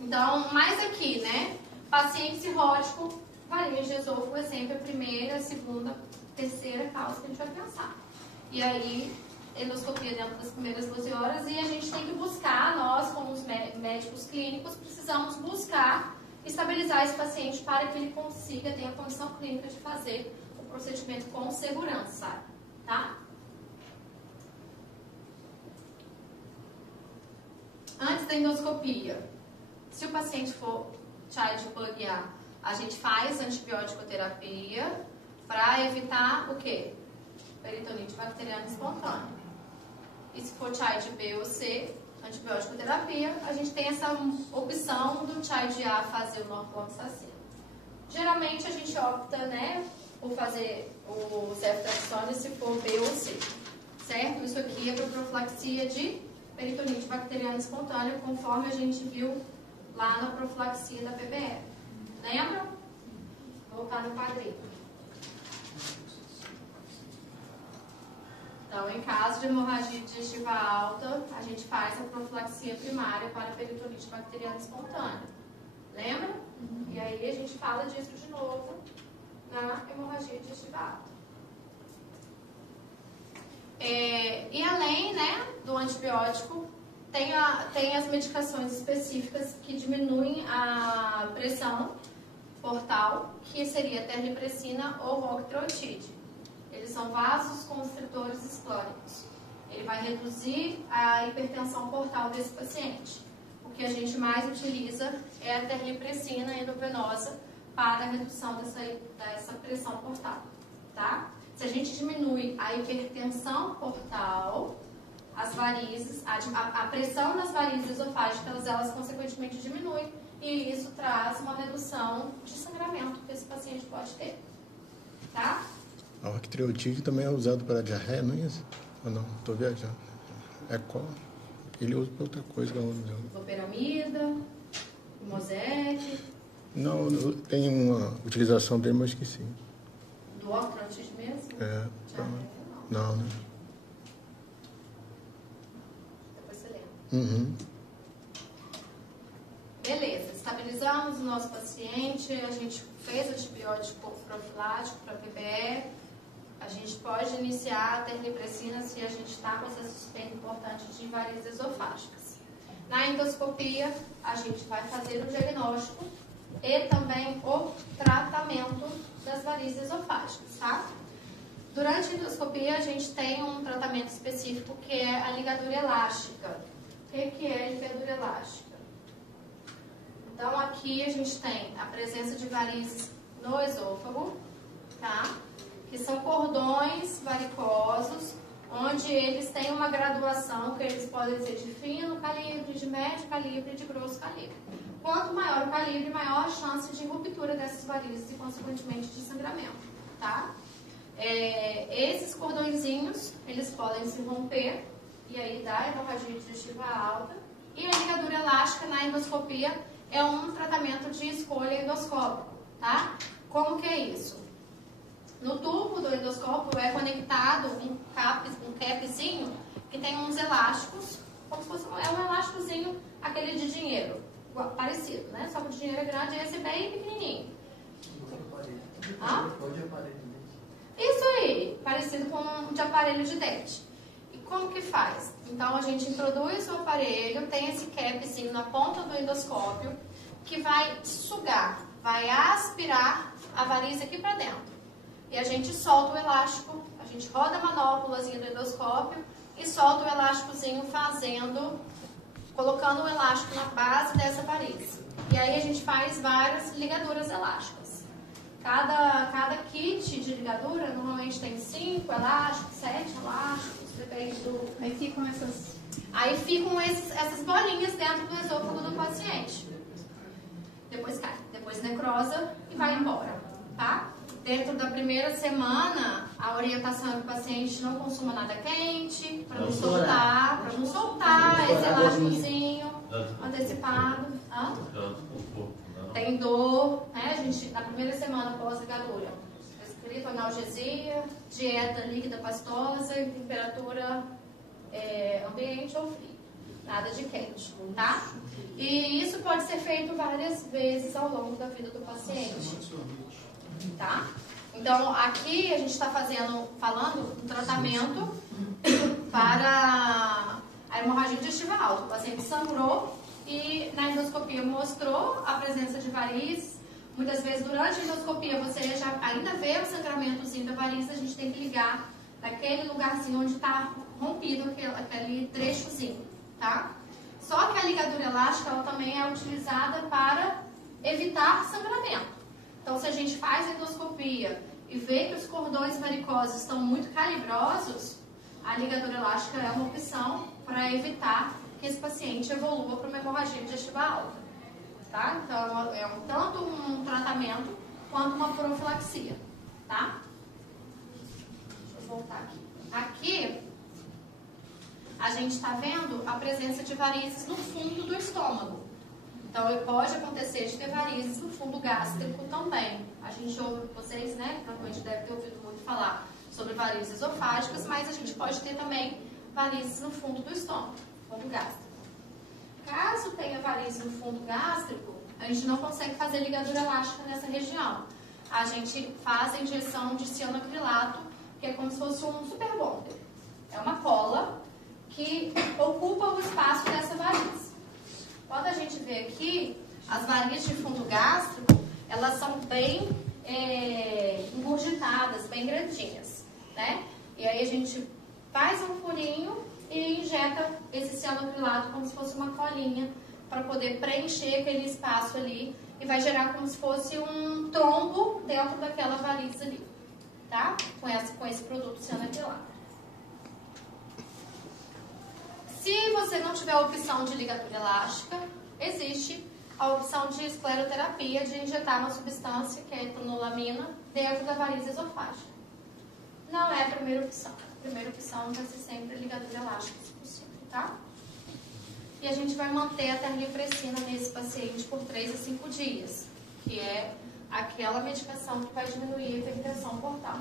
Então, mais aqui, né? Paciente cirrótico, varinhas de esôfago é sempre a primeira, segunda, terceira causa que a gente vai pensar. E aí, endoscopia dentro das primeiras 12 horas, e a gente tem que buscar, nós como os médicos clínicos, precisamos buscar estabilizar esse paciente para que ele consiga ter a condição clínica de fazer o procedimento com segurança, tá? Antes da endoscopia, se o paciente for Child-Pugh A, a gente faz antibiótico-terapia para evitar o quê? Peritonite bacteriana espontânea. E se for Child B ou C, antibiótico-terapia, a gente tem essa opção do Child A fazer o norfloxacino. Geralmente a gente opta, né, por fazer o ceftriaxone se for B ou C, certo? Isso aqui é para profilaxia de peritonite bacteriana espontânea, conforme a gente viu lá na profilaxia da PBE. Lembra? Voltar no quadrinho. Então, em caso de hemorragia digestiva alta, a gente faz a profilaxia primária para peritonite bacteriana espontânea. Lembra? E aí a gente fala disso de novo na hemorragia digestiva alta. E além, né, do antibiótico, tem as medicações específicas que diminuem a pressão portal, que seria a terlipressina ou octreotide. Eles são vasoconstritores escléricos. Ele vai reduzir a hipertensão portal desse paciente. O que a gente mais utiliza é a terlipressina endovenosa para a redução dessa pressão portal, tá? Se a gente diminui a hipertensão portal, as varizes, a pressão das varizes esofágicas, elas consequentemente diminuem, e isso traz uma redução de sangramento que esse paciente pode ter, tá? A octreotide também é usado para diarreia, não é isso? Ou não? Estou viajando. É qual? Ele usa para outra coisa. Loperamida, Mosec. Não, tem uma utilização dele, mas esqueci. Do octreotide mesmo? É. Não, né? Depois você lembra. Uhum. Beleza, estabilizamos o nosso paciente, a gente fez antibiótico profilático para PBE, a gente pode iniciar a terlipressina se a gente está com essa suspeita importante de varizes esofágicas. Na endoscopia, a gente vai fazer o diagnóstico e também o tratamento das varizes esofágicas, tá? Durante a endoscopia, a gente tem um tratamento específico que é a ligadura elástica. O que é a ligadura elástica? Então, aqui a gente tem a presença de varizes no esôfago, tá? Que são cordões varicosos, onde eles têm uma graduação, que eles podem ser de fino calibre, de médio calibre e de grosso calibre. Quanto maior o calibre, maior a chance de ruptura dessas varizes e, consequentemente, de sangramento, tá? Esses cordõezinhos, eles podem se romper, e aí dá hemorragia digestiva alta. E a ligadura elástica na endoscopia é um tratamento de escolha endoscópico, tá? Como que é isso? No tubo do endoscópio é conectado um capzinho que tem uns elásticos, como se fosse um elásticozinho, aquele de dinheiro, parecido, né? Só que o dinheiro é grande e esse é bem pequenininho. Isso aí, parecido com um de aparelho de dente. E como que faz? Então a gente introduz o aparelho, tem esse capzinho na ponta do endoscópio que vai sugar, vai aspirar a variz aqui para dentro. E a gente solta o elástico, a gente roda a manopulazinha do endoscópio e solta o elásticozinho colocando o elástico na base dessa variz. E aí a gente faz várias ligaduras elásticas. Cada kit de ligadura normalmente tem 5 elásticos, 7 elásticos, depende do... Aí ficam essas bolinhas dentro do esôfago do paciente. Depois cai, depois necrosa e vai embora, tá? Dentro da primeira semana, a orientação é que o paciente não consuma nada quente, para não soltar esse elásticozinho antecipado. Tem dor, né? A gente, na primeira semana pós-ligadura, prescrito analgesia, dieta líquida pastosa e temperatura ambiente ou frio. Nada de quente, tá? E isso pode ser feito várias vezes ao longo da vida do paciente, tá? Então, aqui a gente está falando um tratamento para a hemorragia digestiva alta. O paciente sangrou e na endoscopia mostrou a presença de varizes. Muitas vezes, durante a endoscopia, você já ainda vê o sangramentozinho da variz, a gente tem que ligar naquele lugarzinho onde está rompido aquele trechozinho, tá? Só que a ligadura elástica, ela também é utilizada para evitar sangramento. Então, se a gente faz a endoscopia e vê que os cordões varicosos estão muito calibrosos, a ligadura elástica é uma opção para evitar que esse paciente evolua para uma hemorragia digestiva alta, tá? Então, é tanto um tratamento quanto uma profilaxia, tá? Deixa eu voltar aqui. Aqui, a gente está vendo a presença de varizes no fundo do estômago. Então, pode acontecer de ter varizes no fundo gástrico também. A gente ouve, vocês, né, provavelmente deve ter ouvido muito falar sobre varizes esofágicas, mas a gente pode ter também varizes no fundo do estômago, fundo gástrico. Caso tenha varizes no fundo gástrico, a gente não consegue fazer ligadura elástica nessa região. A gente faz a injeção de cianoacrilato, que é como se fosse um super bonder. É uma cola que ocupa o espaço dessa variz. Quando a gente vê aqui, as varizes de fundo gástrico, elas são bem engurgitadas, bem grandinhas, né? E aí a gente faz um furinho e injeta esse cianoacrilato como se fosse uma colinha para poder preencher aquele espaço ali e vai gerar como se fosse um trombo dentro daquela variz ali, tá? Com esse produto cianoacrilato. Se você não tiver a opção de ligadura elástica, existe a opção de escleroterapia, de injetar uma substância, que é a etronolamina, dentro da variz esofágica. Não é a primeira opção. A primeira opção vai ser sempre a ligadura elástica, se possível, tá? E a gente vai manter a terlipressina nesse paciente por 3 a 5 dias, que é aquela medicação que vai diminuir a hipertensão portal.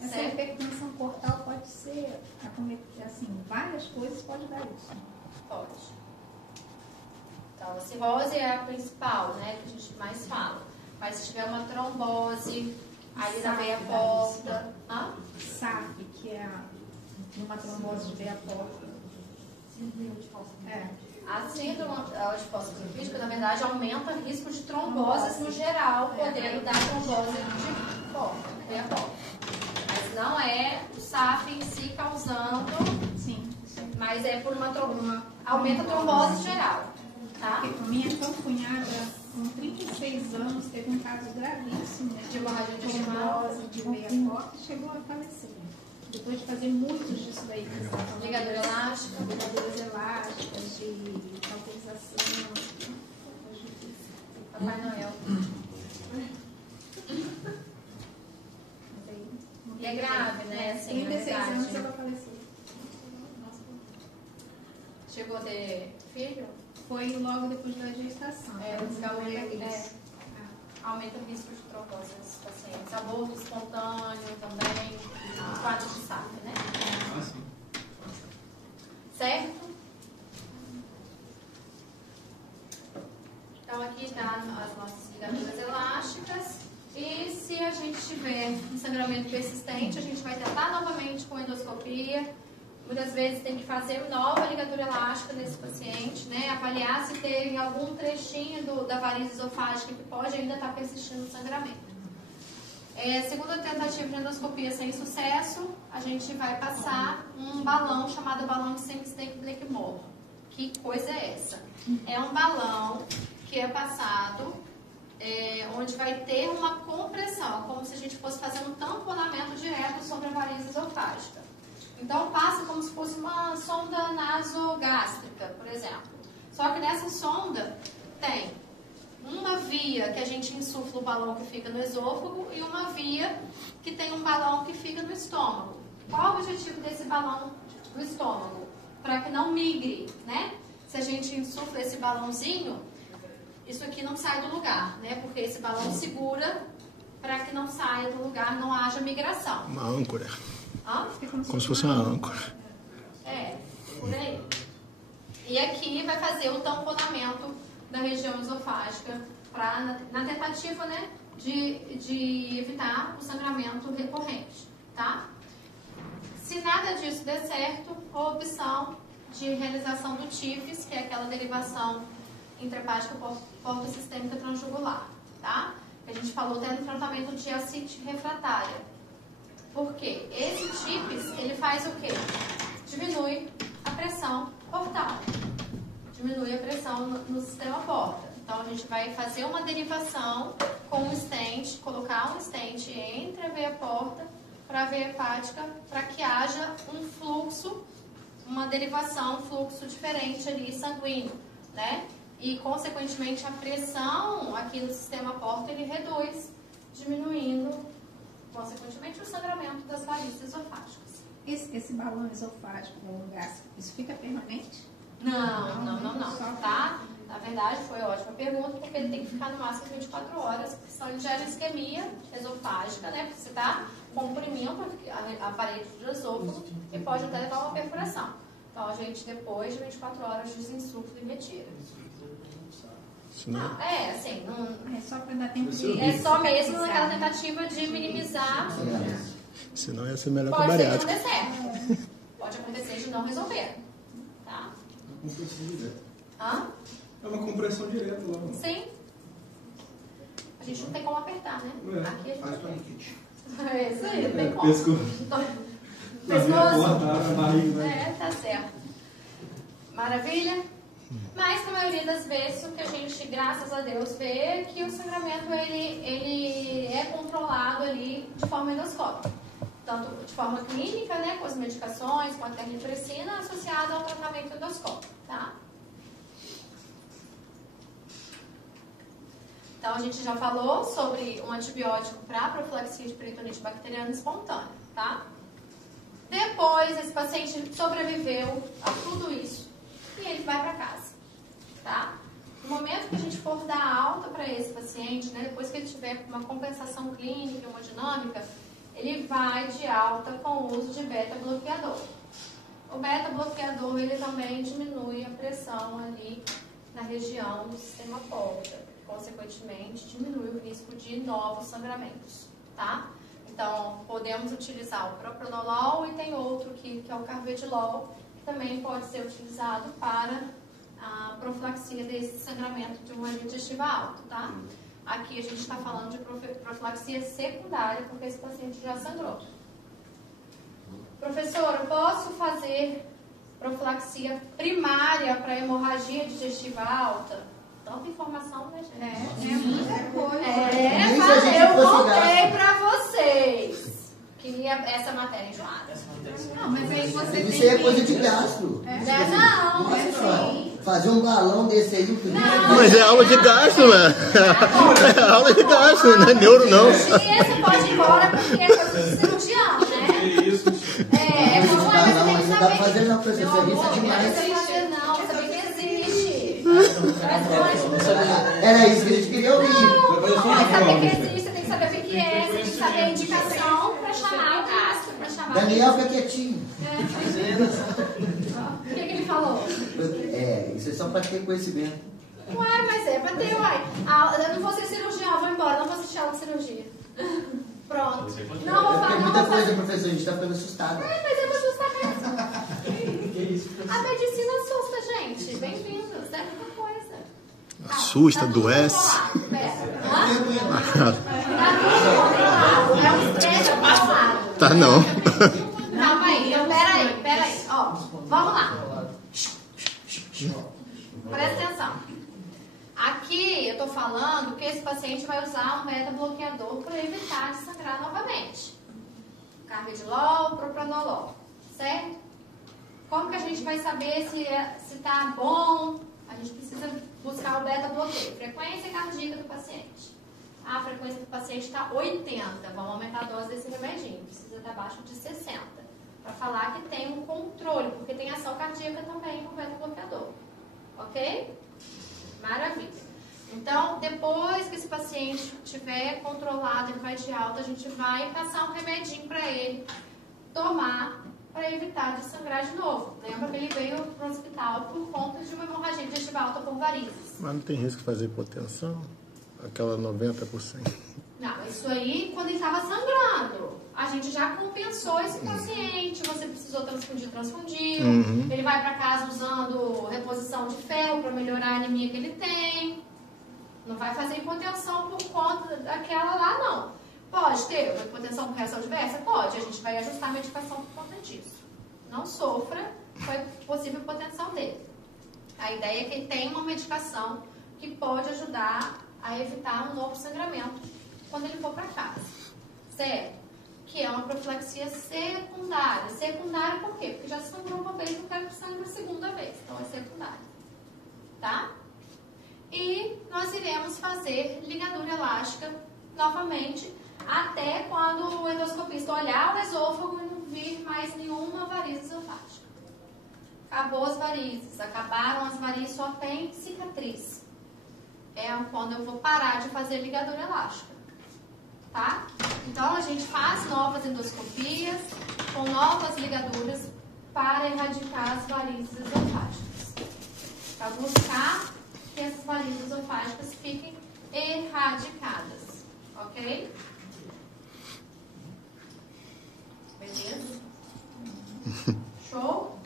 Essa hipertensão portal pode ser, assim, várias coisas pode dar isso. Pode. Então, a cirrose é a principal, né, que a gente mais fala. Mas se tiver uma trombose, aí da veia porta... SAP, que é uma trombose de veia porta. A síndrome de fosfolipídica, na verdade, aumenta o risco de tromboses no geral, podendo dar trombose de porta, veia porta. Mas não é o SAF em si causando, sim, mas é por uma aumenta a trombose geral, tá? Porque minha concunhada, com 36 anos, teve um caso gravíssimo, né? De hemorragia de trombose de veia porta e chegou a falecer. Depois de fazer muitos disso daí. Ligadura elástica. Ligaduras elásticas, de cauterização. Papai Noel. E é grave, né? Assim, 36 anos ela faleceu. Chegou a ter filho? Foi logo depois da gestação. Aumenta o risco de trombose nesses pacientes. Aborto espontâneo também, quadro de SAP, né? Sim. Certo? Então aqui está as nossas ligaduras elásticas. E se a gente tiver um sangramento persistente, a gente vai tratar novamente com endoscopia. Muitas vezes tem que fazer nova ligadura elástica nesse paciente, né? Avaliar se tem algum trechinho da variz esofágica que pode ainda estar persistindo o sangramento. Segunda tentativa de endoscopia sem sucesso, a gente vai passar um balão chamado balão de Senk-Blakemore. Que coisa é essa? É um balão que é passado onde vai ter uma compressão, como se a gente fosse fazer um tamponamento direto sobre a varize esofágica. Então, passa como se fosse uma sonda nasogástrica, por exemplo. Só que nessa sonda tem uma via que a gente insufla o balão que fica no esôfago e uma via que tem um balão que fica no estômago. Qual o objetivo desse balão do estômago? Para que não migre, né? Se a gente insufla esse balãozinho, isso aqui não sai do lugar, né? Porque esse balão segura para que não saia do lugar, não haja migração. Uma âncora. Hã? Como se fosse uma âncora. Por aí. E aqui vai fazer o tamponamento da região esofágica na tentativa, né, de evitar o sangramento recorrente, tá? Se nada disso der certo, a opção de realização do TIFES, que é aquela derivação intrahepática portosistêmica transjugular, tá? A gente falou até no tratamento de ascite refratária. Por quê? Esse TIFES, ele faz o quê? Diminui a pressão portal. Diminui a pressão no sistema porta. Então, a gente vai fazer uma derivação com um stent, colocar um stent entre a veia porta para a veia hepática, para que haja um fluxo, uma derivação, um fluxo diferente ali sanguíneo, né? E, consequentemente, a pressão aqui no sistema porta, ele reduz, diminuindo, consequentemente, o sangramento das varizes esofágicas. Esse balão esofágico ou gástrico, isso fica permanente? Não, tá? Na verdade, foi ótima pergunta, porque ele tem que ficar no máximo 24 horas, porque senão ele gera isquemia esofágica, né? Porque você está comprimindo a parede do esôfago e pode até levar a uma perfuração. Então, a gente, depois de 24 horas, desinsufla e retira. Não, assim, não... É só para dar tempo de... É só mesmo naquela tentativa de minimizar. Senão ia ser melhor que o Pode ser que não bariátrico. dê certo. Pode acontecer de não resolver. Tá? Compressão direta. Hã? É uma compressão direta lá. Mano. Sim. A gente não tem como apertar, né? Aqui a gente Faz não tem. paniquete. É isso aí, não tem como. Pescoço. Tá certo. Maravilha? Mas, na maioria das vezes, o que a gente, graças a Deus, vê é que o sangramento ele é controlado ali de forma endoscópica. Tanto de forma clínica, né, com as medicações, com a terlipressina, associada ao tratamento endoscópico, tá? Então, a gente já falou sobre um antibiótico para profilaxia de peritonite bacteriana espontânea, tá? Depois, esse paciente sobreviveu a tudo isso e ele vai para casa, tá? No momento que a gente for dar alta para esse paciente, né, depois que ele tiver uma compensação clínica, uma dinâmica, ele vai de alta com o uso de beta-bloqueador. O beta-bloqueador, ele também diminui a pressão ali na região do sistema porta. Consequentemente, diminui o risco de novos sangramentos, tá? Então, podemos utilizar o propranolol e tem outro que é o carvedilol, que também pode ser utilizado para a profilaxia desse sangramento de uma digestiva alta, tá? Aqui a gente está falando de profilaxia secundária, porque esse paciente já sangrou. Professor, eu posso fazer profilaxia primária para hemorragia digestiva alta? Tanta informação, né, gente? Muita coisa. Eu contei para vocês. Queria essa matéria enjoada. Não, mas aí você Isso tem aí é coisa de gasto. Não, assim. Fazer um balão desse aí, Mas é aula de gasto, né? É aula de gasto, não é neuro, não. E você pode ir embora porque é coisa de cirurgião, né? Como é, não, mas você não tem dá que pra fazer não, professor, saber. isso é demais. Não precisa fazer não, saber que existe. Era isso que a gente queria ouvir. Saber que existe, você tem que saber o que é, você tem que saber a indicação para chamar o gastro, para chamar Daniel fica quietinho. O que ele falou? Isso é só pra ter conhecimento. Ué, mas é pra ter, uai. Eu não vou ser cirurgião, vou embora, não vou assistir aula de cirurgia. Pronto. Não vou Porque falar, muita não vou coisa, fazer. professor, a gente tá ficando assustado. Mas eu vou assustar mesmo. A medicina assusta, gente. Bem-vindos, é muita coisa. Assusta, adoece. É um estresse passado. Tá não. Calma aí, então peraí. Ó, vamos lá. Presta atenção. Aqui eu tô falando falando que esse paciente vai usar um beta-bloqueador para evitar de sangrar novamente. Carvedilol, propranolol, certo? Como que a gente vai saber se está bom? A gente precisa buscar o beta-bloqueio. Frequência cardíaca do paciente. A frequência do paciente está 80. Vamos aumentar a dose desse remedinho. Precisa estar abaixo de 60. Para falar que tem um controle, porque tem ação cardíaca também no beta-bloqueador. Ok? Maravilha. Então, depois que esse paciente estiver controlado, ele vai de alta, a gente vai passar um remedinho para ele tomar para evitar de sangrar de novo. Lembra que ele veio para o hospital por conta de uma hemorragia digestiva alta por varizes. Mas não tem risco de fazer hipotensão? Aquela 90%. Não, isso aí quando ele estava sangrando. A gente já compensou esse paciente. Você precisou transfundiu. Ele vai para casa usando reposição de ferro para melhorar a anemia que ele tem. Não vai fazer hipotensão por conta daquela lá, não. Pode ter hipotensão por reação adversa? Pode. A gente vai ajustar a medicação por conta disso. Não sofra com a possível hipotensão dele. A ideia é que ele tenha uma medicação que pode ajudar a evitar um novo sangramento quando ele for para casa. Certo? Que é uma profilaxia secundária. Secundária por quê? Porque já sangrou uma vez, não quero que sangre a segunda vez. Então é secundária. Tá? E nós iremos fazer ligadura elástica novamente até quando o endoscopista olhar o esôfago e não vir mais nenhuma varize esofágica. Acabou as varizes, acabaram as varizes, só tem cicatriz. É quando eu vou parar de fazer ligadura elástica. Tá? Então a gente faz novas endoscopias com novas ligaduras para erradicar as varizes esofágicas. Para buscar que essas varizes esofágicas fiquem erradicadas. Ok? Beleza? Show?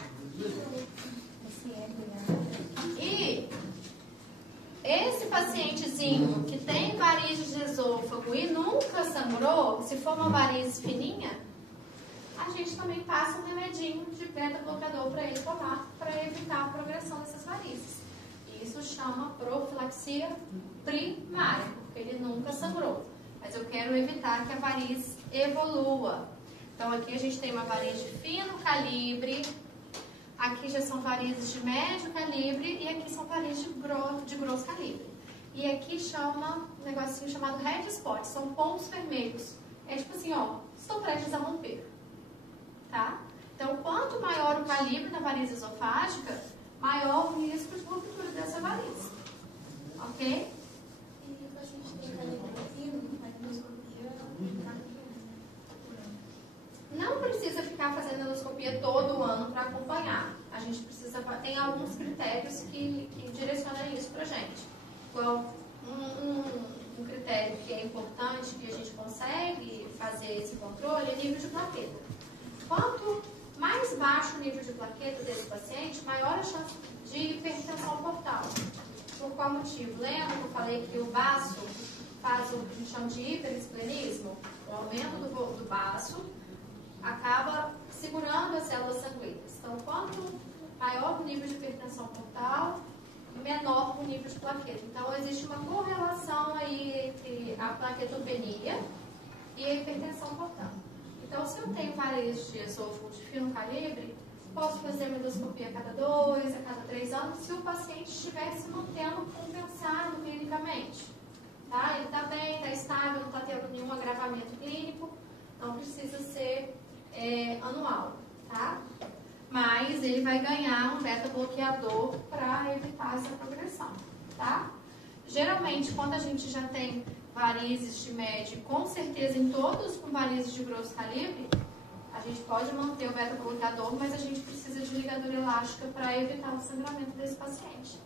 E esse pacientezinho que tem varizes de esôfago e nunca sangrou, se for uma varize fininha, a gente também passa um remedinho de beta-bloqueador para ele tomar, para evitar a progressão dessas varizes. Isso chama profilaxia primária, porque ele nunca sangrou. Mas eu quero evitar que a varize evolua. Então aqui a gente tem uma varize de fino calibre, aqui já são varizes de médio calibre e aqui são varizes de grosso calibre. E aqui chama um negocinho chamado red spot, são pontos vermelhos. É tipo assim, ó, estão prestes a romper. Tá? Então quanto maior o calibre da varize esofágica, maior o risco de ruptura dessa varize. Ok? E a gente tem calibre fino, mas endoscopia não precisa ficar fazendo endoscopia todo ano para acompanhar. A gente precisa, tem alguns critérios que direcionam isso pra gente. Igual um critério que é importante, que a gente consegue fazer esse controle, é nível de plaqueta. Quanto mais baixo o nível de plaqueta desse paciente, maior a chance de hipertensão portal. Por qual motivo? Lembra que eu falei que o baço faz o que a gente chama de hiperesplenismo? O aumento do baço acaba segurando as células sanguíneas. Então, quanto maior o nível de hipertensão portal, menor o nível de plaqueta. Então, existe uma correlação aí entre a plaquetopenia e a hipertensão portal. Então, se eu tenho varizes de esôfago de fino calibre, posso fazer uma endoscopia a cada 2, a cada 3 anos, se o paciente estiver se mantendo compensado clinicamente. Tá? Ele está bem, está estável, não está tendo nenhum agravamento clínico, não precisa ser anual, tá? Mas ele vai ganhar um beta-bloqueador para evitar essa progressão, tá? Geralmente, quando a gente já tem varizes de médio, com certeza em todos com varizes de grosso calibre, a gente pode manter o beta-bloqueador, mas a gente precisa de ligadura elástica para evitar o sangramento desse paciente.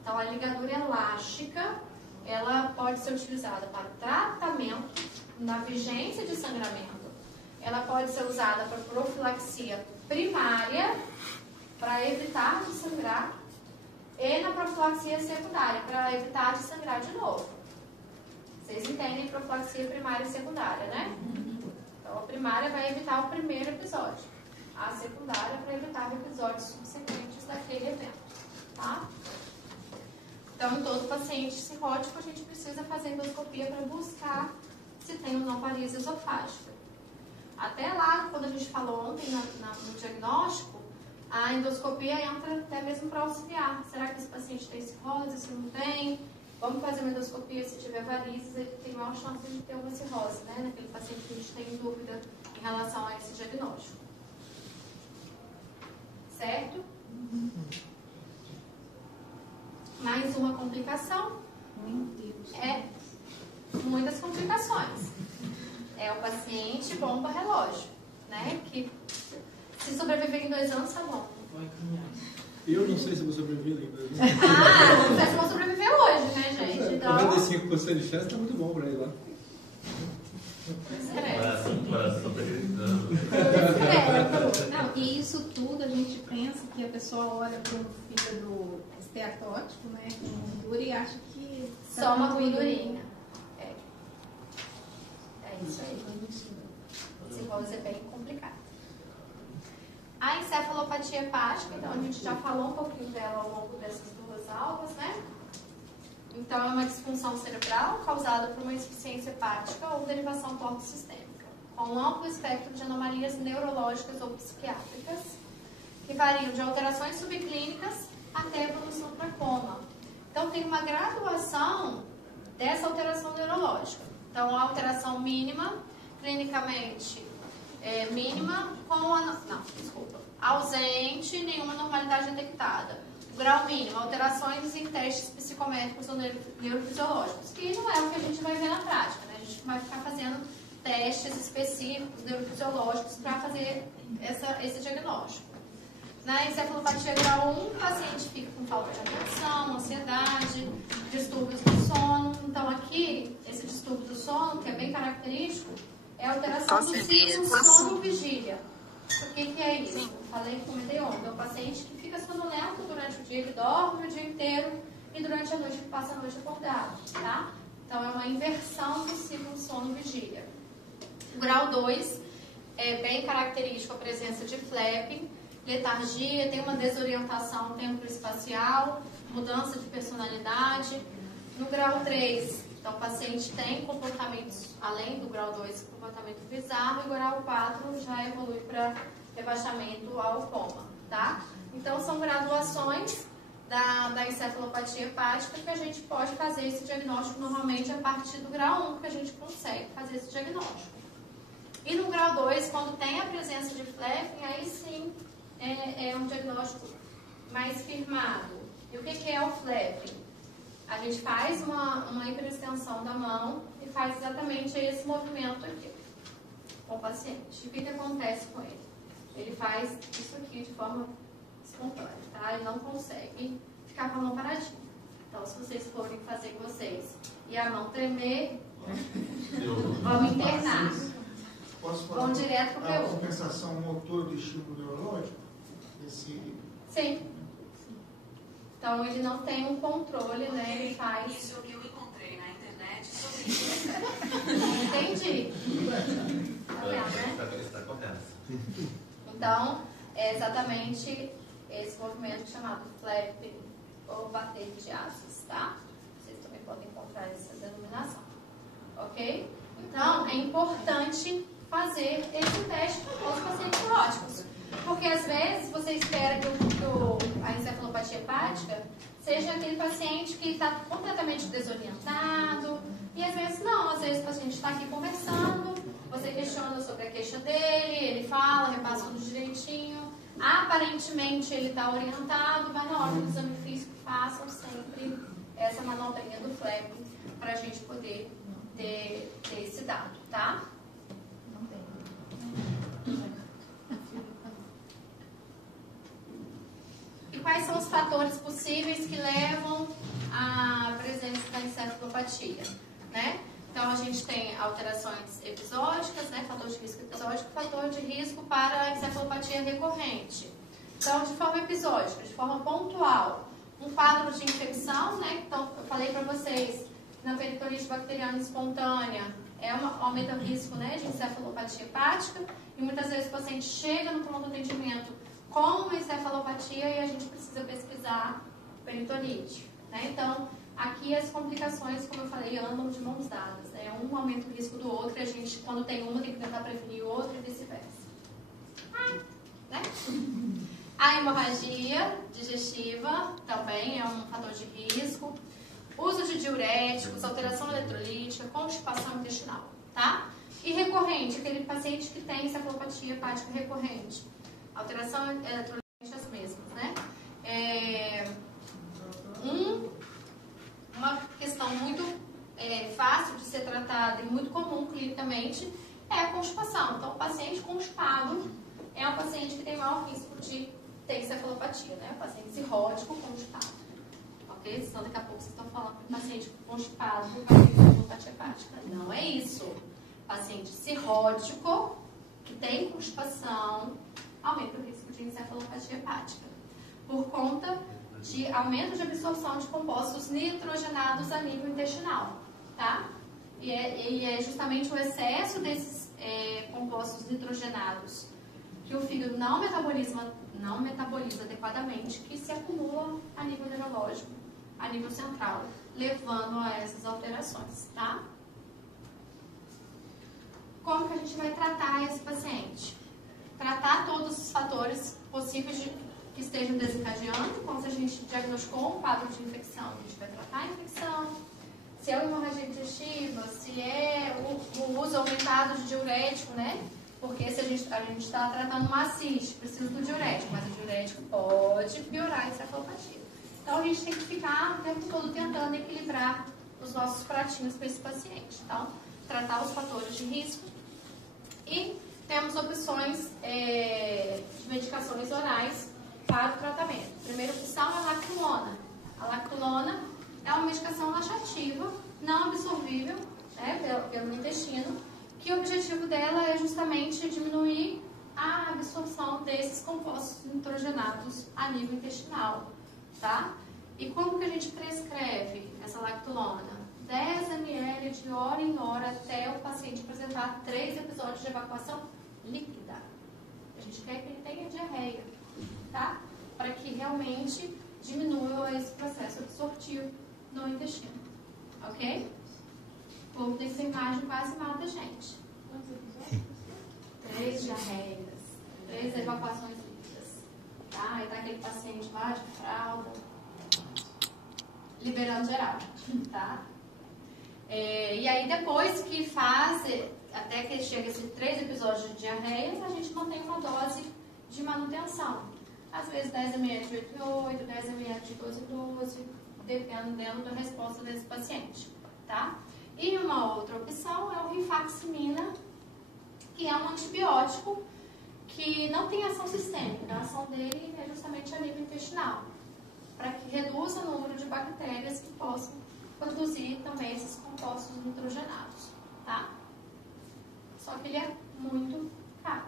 Então, a ligadura elástica, ela pode ser utilizada para tratamento na vigência de sangramento. Ela pode ser usada para profilaxia primária, para evitar de sangrar, e na profilaxia secundária, para evitar de sangrar de novo. Vocês entendem profilaxia primária e secundária, né? Então, a primária vai evitar o primeiro episódio. A secundária para evitar episódios subsequentes daquele evento. Tá? Então, em todo paciente cirrótico, a gente precisa fazer endoscopia para buscar se tem ou não paralisia esofágica. Até lá, quando a gente falou ontem no diagnóstico, a endoscopia entra até mesmo para auxiliar. Será que esse paciente tem cirrose, se não tem? Vamos fazer uma endoscopia, se tiver varizes, ele tem maior chance de ter uma cirrose, né? Naquele paciente que a gente tem dúvida em relação a esse diagnóstico. Certo? Mais uma complicação. Muitas complicações. É o paciente bomba relógio, né? Que se sobreviver em 2 anos, tá bom. Eu não sei se vou sobreviver ainda. Não sei se vou sobreviver hoje, né, gente? Então... 95% de chance tá muito bom pra ir lá. Coração acreditando. Não, e isso tudo a gente pensa que a pessoa olha para um fígado esteatótico, né, com gordura e acha que só uma gordurinha. É isso aí. Cirrose é bem complicado. A encefalopatia hepática, então a gente já falou um pouquinho dela ao longo dessas 2 aulas, né? Então é uma disfunção cerebral causada por uma insuficiência hepática ou derivação portosistêmica, com um amplo espectro de anomalias neurológicas ou psiquiátricas, que variam de alterações subclínicas até evolução para coma. Então tem uma graduação dessa alteração neurológica. Então a alteração mínima, clinicamente mínima, ausente, nenhuma normalidade detectada. O grau mínimo, alterações em testes psicométricos ou neurofisiológicos, que não é o que a gente vai ver na prática, né? A gente vai ficar fazendo testes específicos, neurofisiológicos, para fazer esse diagnóstico. Na encefalopatia grau 1, o paciente fica com falta de atenção, ansiedade, distúrbios do sono. Então aqui, esse distúrbio do sono, que é bem característico, é a alteração do ciclo sono-vigília. O que é isso? Eu falei que comentei ontem. É um paciente que fica sonolento durante o dia, ele dorme o dia inteiro e durante a noite ele passa a noite acordado, tá? Então é uma inversão do ciclo sono-vigília. O grau 2 é bem característico a presença de flapping, letargia, tem uma desorientação temporoespacial, mudança de personalidade. No grau 3, então o paciente tem comportamentos, além do grau 2, comportamento bizarro, e o grau 4 já evolui para rebaixamento ao coma, tá? Então são graduações da encefalopatia hepática que a gente pode fazer esse diagnóstico normalmente a partir do grau 1 que a gente consegue fazer esse diagnóstico. E no grau 2, quando tem a presença de flapping, aí sim é um diagnóstico mais firmado. E o que é o flapping? A gente faz uma hiperextensão da mão e faz exatamente esse movimento aqui com o paciente. E o que acontece com ele? Ele faz isso aqui de forma espontânea, tá? Ele não consegue ficar com a mão paradinha. Então, se vocês forem fazer com vocês e a mão tremer, vamos internar. Vamos direto para o PU. A compensação motor do estímulo neurológico? Sim. Então, ele não tem um controle, né? Ele faz... Isso é o que eu encontrei na internet sobre isso. Entendi. Tá vendo, né? Isso acontece. Então, é exatamente esse movimento chamado flapping ou bater de asas, tá? Vocês também podem encontrar essa denominação. Ok? Então, é importante fazer esse teste com os pacientes cirróticos. Porque às vezes você espera que a encefalopatia hepática seja aquele paciente que está completamente desorientado, e às vezes não, às vezes o paciente está aqui conversando, você questiona sobre a queixa dele, ele fala, repassa tudo direitinho, aparentemente ele está orientado, mas na hora do exame físico façam sempre essa manobrinha do flapping para a gente poder ter esse dado, tá? E quais são os fatores possíveis que levam à presença da encefalopatia, né? Então, a gente tem alterações episódicas, né? Fator de risco episódico, fator de risco para a encefalopatia recorrente. Então, de forma episódica, de forma pontual, um quadro de infecção, né? Então, eu falei para vocês, na peritonite bacteriana espontânea, aumenta o risco, né, de encefalopatia hepática, e muitas vezes o paciente chega no pronto atendimento com uma encefalopatia e a gente precisa pesquisar peritonite, né? Então, aqui as complicações, como eu falei, andam de mãos dadas, né? Um aumenta o risco do outro e a gente, quando tem uma, tem que tentar prevenir o outro e vice-versa. Né? A hemorragia digestiva também é um fator de risco. Uso de diuréticos, alteração eletrolítica, constipação intestinal, tá? E recorrente, aquele paciente que tem encefalopatia hepática recorrente. Alteração eletrolítica as mesmas, né? Uma questão muito fácil de ser tratada e muito comum clinicamente é a constipação. Então, o paciente constipado é um paciente que tem maior risco de ter encefalopatia, né? O paciente cirrótico constipado. Ok? Senão daqui a pouco vocês estão falando que o paciente constipado vai ter encefalopatia hepática. Não é isso. Paciente cirrótico que tem constipação aumenta o risco de encefalopatia hepática por conta de aumento de absorção de compostos nitrogenados a nível intestinal, tá? E é justamente o excesso desses compostos nitrogenados que o fígado não metaboliza adequadamente, que se acumula a nível neurológico, a nível central, levando a essas alterações, tá? Como que a gente vai tratar esse paciente? Tratar todos os fatores possíveis que estejam desencadeando. Então, se a gente diagnosticou um quadro de infecção, a gente vai tratar a infecção. Se é uma hemorragia digestiva, se é o uso aumentado de diurético, né? Porque se a gente está tratando uma ascite, precisa do diurético, mas o diurético pode piorar a encefalopatia. Então, a gente tem que ficar o tempo todo tentando equilibrar os nossos pratinhos para esse paciente. Então, tratar os fatores de risco. E temos opções de medicações orais para o tratamento. A primeira opção é a lactulona. A lactulona é uma medicação laxativa, não absorvível, né, pelo intestino, que o objetivo dela é justamente diminuir a absorção desses compostos nitrogenados a nível intestinal, tá? E como que a gente prescreve essa lactulona? 10 ml de hora em hora até o paciente apresentar 3 episódios de evacuação líquida. A gente quer que ele tenha diarreia, tá? Para que realmente diminua esse processo absortivo no intestino, ok? O povo dessa imagem quase mata a gente. 3 diarreias, 3 evacuações líquidas, tá? E tá aquele paciente lá de fralda, liberando geral, tá? E aí depois que faz, até que chega a esses 3 episódios de diarreias, a gente mantém uma dose de manutenção. Às vezes 10 ml de 8 em 8, 10 ml de 12 em 12, dependendo da resposta desse paciente, tá? E uma outra opção é o rifaximina, que é um antibiótico que não tem ação sistêmica. A ação dele é justamente a nível intestinal, para que reduza o número de bactérias que possam produzir também esses compostos nitrogenados, tá? Só que ele é muito caro.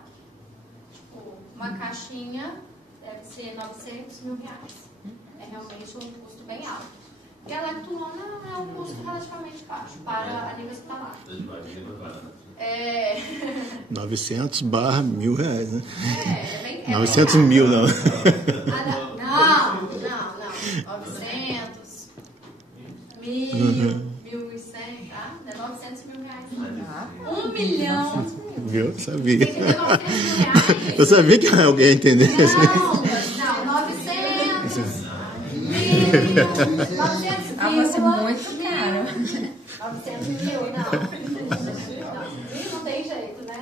Tipo, uma caixinha deve ser 900 mil reais. É realmente um custo bem alto. E a lactulona é um custo relativamente baixo para a nível hospitalar. 900 barra R$1.000, né? É bem 900 mil, não. Não. 900, 1.000, 1.100, tá? Não é 900 mil reais. 1 milhão. Viu? Eu sabia. Tem que ter 900 mil reais. Eu sabia que alguém ia entender isso. Não, 900, 1.000, 900 Ah, vai ser muito caro. 900 mil, não tem jeito, né?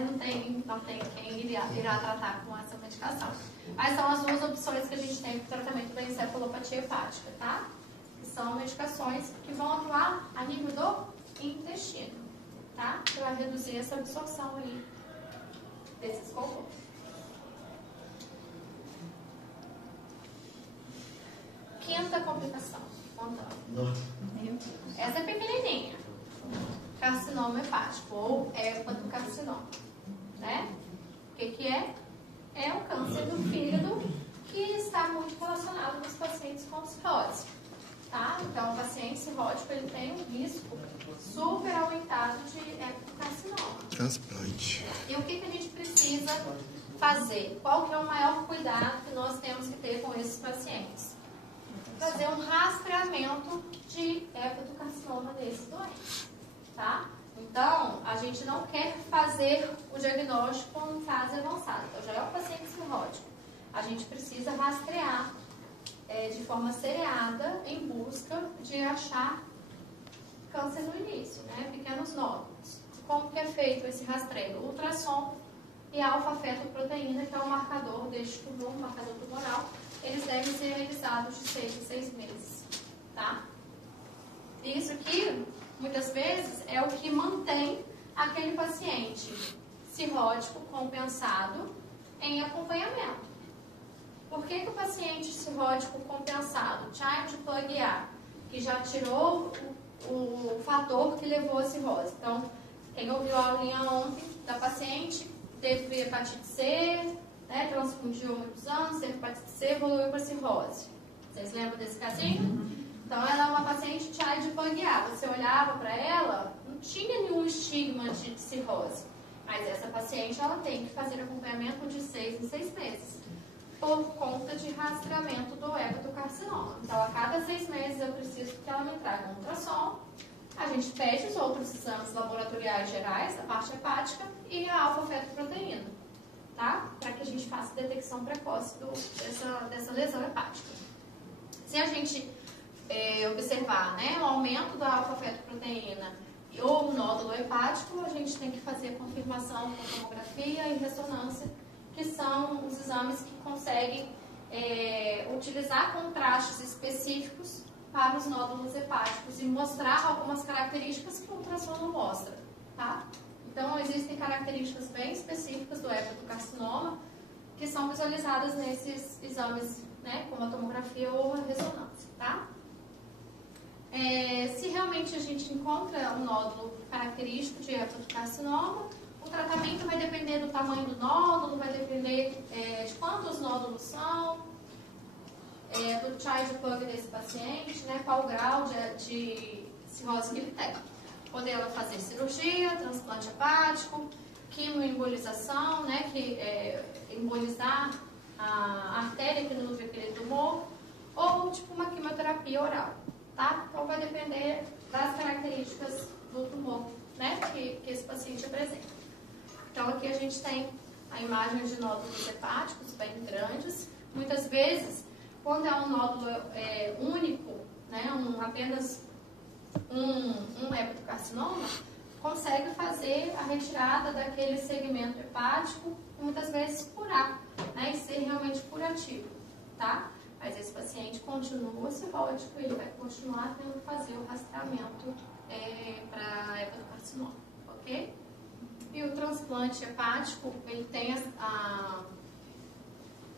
Não tem quem irá tratar com essa medicação. Mas são as 2 opções que a gente tem para o tratamento da encefalopatia hepática, tá? Que são medicações que vão atuar a nível do intestino, tá? Para reduzir essa absorção aí desses compostos. Quinta complicação, contando. Essa é pequenininha. Carcinoma hepático ou hepatocarcinoma, né? O que é? É um câncer do fígado que está muito relacionado nos pacientes com cirrose, tá? Então, o paciente cirrótico, ele tem um risco super aumentado de hepatocarcinoma. Transplante. E o que a gente precisa fazer? Qual que é o maior cuidado que nós temos que ter com esses pacientes? fazer um rastreamento de hepatocarcinoma desse doente, tá? Então, a gente não quer fazer o diagnóstico em fase avançada. Então, já é um paciente cirrótico. A gente precisa rastrear de forma seriada em busca de achar câncer no início, né? Pequenos nódulos. Como que é feito esse rastreio? Ultrassom e alfa-fetoproteína, que é o marcador deste tumor, o marcador tumoral, eles devem ser realizados de 6 em 6 meses, tá? Isso aqui, muitas vezes, é o que mantém aquele paciente cirrótico compensado em acompanhamento. Por que o paciente cirrótico compensado, Child-Pugh-A, que já tirou o fator que levou à cirrose? Então, quem ouviu a aulinha ontem da paciente, teve hepatite C, né, transfundiu há muitos anos, teve hepatite C, evoluiu para cirrose. Vocês lembram desse casinho? Então, ela é uma paciente Child-Pugh-A. Você olhava para ela, não tinha nenhum estigma de cirrose. Mas essa paciente, ela tem que fazer acompanhamento de 6 em 6 meses, por conta de rastreamento do hepatocarcinoma. Então, a cada 6 meses eu preciso que ela me traga um ultrassom. A gente pede os outros exames laboratoriais gerais, da parte hepática, e a alfa-fetoproteína, tá? Para que a gente faça detecção precoce dessa lesão hepática. Se a gente observar, né, o aumento da alfa-fetoproteína ou o nódulo hepático, a gente tem que fazer a confirmação com tomografia e ressonância, que são os exames que conseguem utilizar contrastes específicos para os nódulos hepáticos e mostrar algumas características que o ultrassom não mostra, tá? Então, existem características bem específicas do hepatocarcinoma que são visualizadas nesses exames, né, como a tomografia ou a ressonância, tá? Se realmente a gente encontra um nódulo característico de hepatocarcinoma, o tratamento vai depender do tamanho do nódulo, vai depender de quantos nódulos são, do Child-Pugh desse paciente, né, qual o grau de cirrose que ele tem. Poder fazer cirurgia, transplante hepático, quimioembolização, né, que embolizar a artéria que nutre aquele tumor, ou tipo uma quimioterapia oral, tá? Então vai depender das características do tumor, né, que esse paciente apresenta. Então aqui a gente tem a imagem de nódulos hepáticos bem grandes. Muitas vezes, quando é um nódulo único, né, apenas um hepatocarcinoma, consegue fazer a retirada daquele segmento hepático e muitas vezes curar, né, e ser realmente curativo, tá? Mas esse paciente continua cirrótico e ele vai continuar tendo que fazer o rastreamento para hepatocarcinoma, ok? E o transplante hepático, ele tem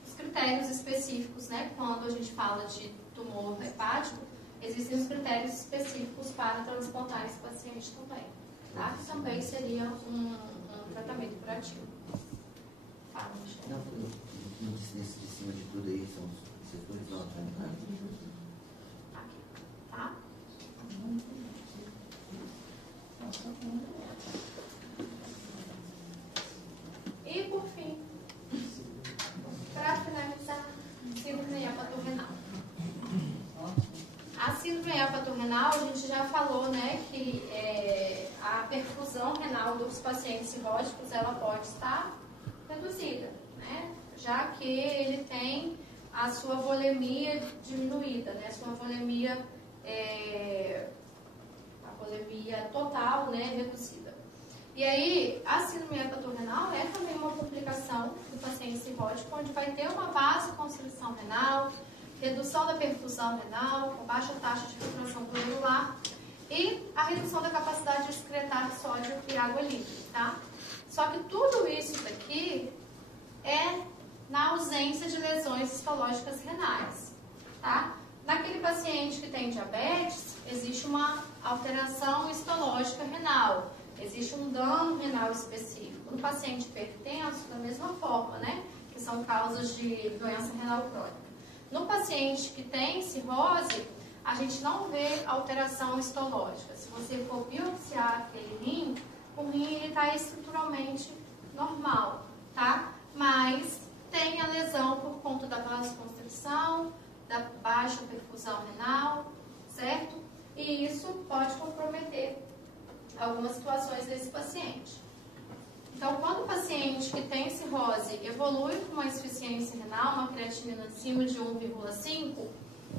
os critérios específicos, né? Quando a gente fala de tumor hepático, existem os critérios específicos para transplantar esse paciente também, tá? Que também seria um tratamento curativo. Fala, Michelle. Não disse nesse de cima de tudo aí, são os setores lá, né? Aqui, tá? E por fim, para finalizar, síndrome hepatorrenal. A síndrome hepatorrenal, a gente já falou, né, que a perfusão renal dos pacientes cirróticos, ela pode estar reduzida, né, já que ele tem a sua volemia diminuída, né, a sua volemia total, né, reduzida. E aí, a síndrome hepatorrenal é também uma complicação do paciente cirrótico, onde vai ter uma vasoconstrição renal, redução da perfusão renal, com baixa taxa de filtração glomerular e a redução da capacidade de excretar sódio e água livre, tá? Só que tudo isso daqui é na ausência de lesões histológicas renais, tá? Naquele paciente que tem diabetes, existe uma alteração histológica renal, existe um dano renal específico. No paciente hipertenso, da mesma forma, né? Que são causas de doença renal crônica. No paciente que tem cirrose, a gente não vê alteração histológica. Se você for biopsiar aquele rim, o rim está estruturalmente normal, tá? Mas tem a lesão por conta da vasoconstrição, da baixa perfusão renal, certo? E isso pode comprometer algumas situações desse paciente. Então, quando o paciente que tem cirrose evolui com uma insuficiência renal, uma creatinina acima de 1,5,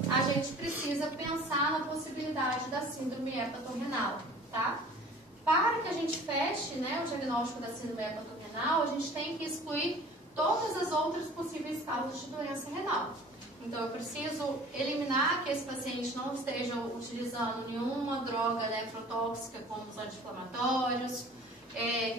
a gente precisa pensar na possibilidade da síndrome hepatorrenal, tá? Para que a gente feche, né, o diagnóstico da síndrome hepatorrenal, a gente tem que excluir todas as outras possíveis causas de doença renal. Então, eu preciso eliminar que esse paciente não esteja utilizando nenhuma droga nefrotóxica, como os anti-inflamatórios,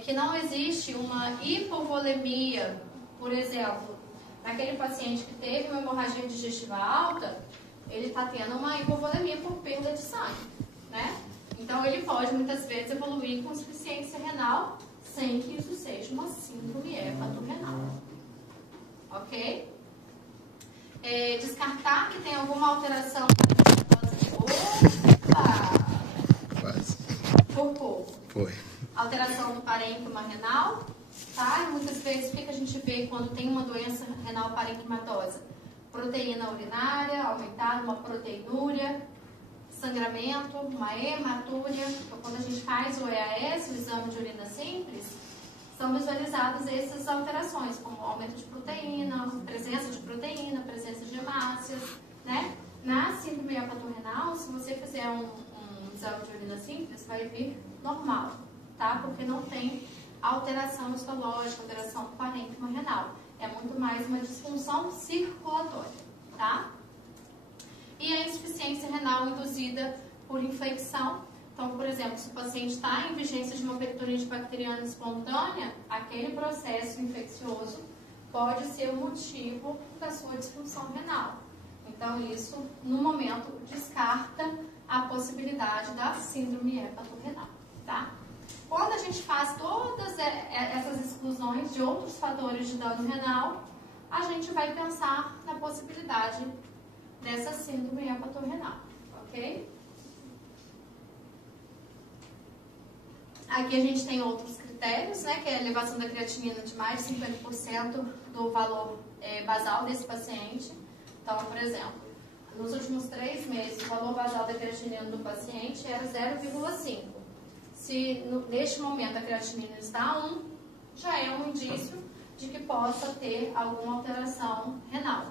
que não existe uma hipovolemia, por exemplo, naquele paciente que teve uma hemorragia digestiva alta, ele está tendo uma hipovolemia por perda de sangue, né? Então, ele pode, muitas vezes, evoluir com insuficiência renal, sem que isso seja uma síndrome hepatorrenal. Ok? Descartar que tem alguma alteração por pouco. Foi. Alteração do parênquima renal, tá? E muitas vezes, o que a gente vê quando tem uma doença renal parenquimatosa? Proteína urinária aumentada, uma proteinúria, sangramento, uma hematúria. Então, quando a gente faz o EAS, o exame de urina simples, são visualizadas essas alterações, como aumento de proteína, presença de hemácias, né? Na síndrome hepatorrenal, se você fizer um exame de urina simples, vai vir normal, tá? Porque não tem alteração histológica, alteração do parênquima renal. É muito mais uma disfunção circulatória, tá? E a insuficiência renal induzida por infecção. Então, por exemplo, se o paciente está em vigência de uma peritonite bacteriana espontânea, aquele processo infeccioso pode ser o motivo da sua disfunção renal. Então, isso, no momento, descarta a possibilidade da síndrome hepatorrenal, tá? Quando a gente faz todas essas exclusões de outros fatores de dano renal, a gente vai pensar na possibilidade dessa síndrome hepatorrenal, ok? Aqui a gente tem outros critérios, né, que é a elevação da creatinina de mais de 50% do valor basal desse paciente. Então, por exemplo, nos últimos 3 meses, o valor basal da creatinina do paciente era 0,5. Se neste momento a creatinina está a 1, já é um indício de que possa ter alguma alteração renal.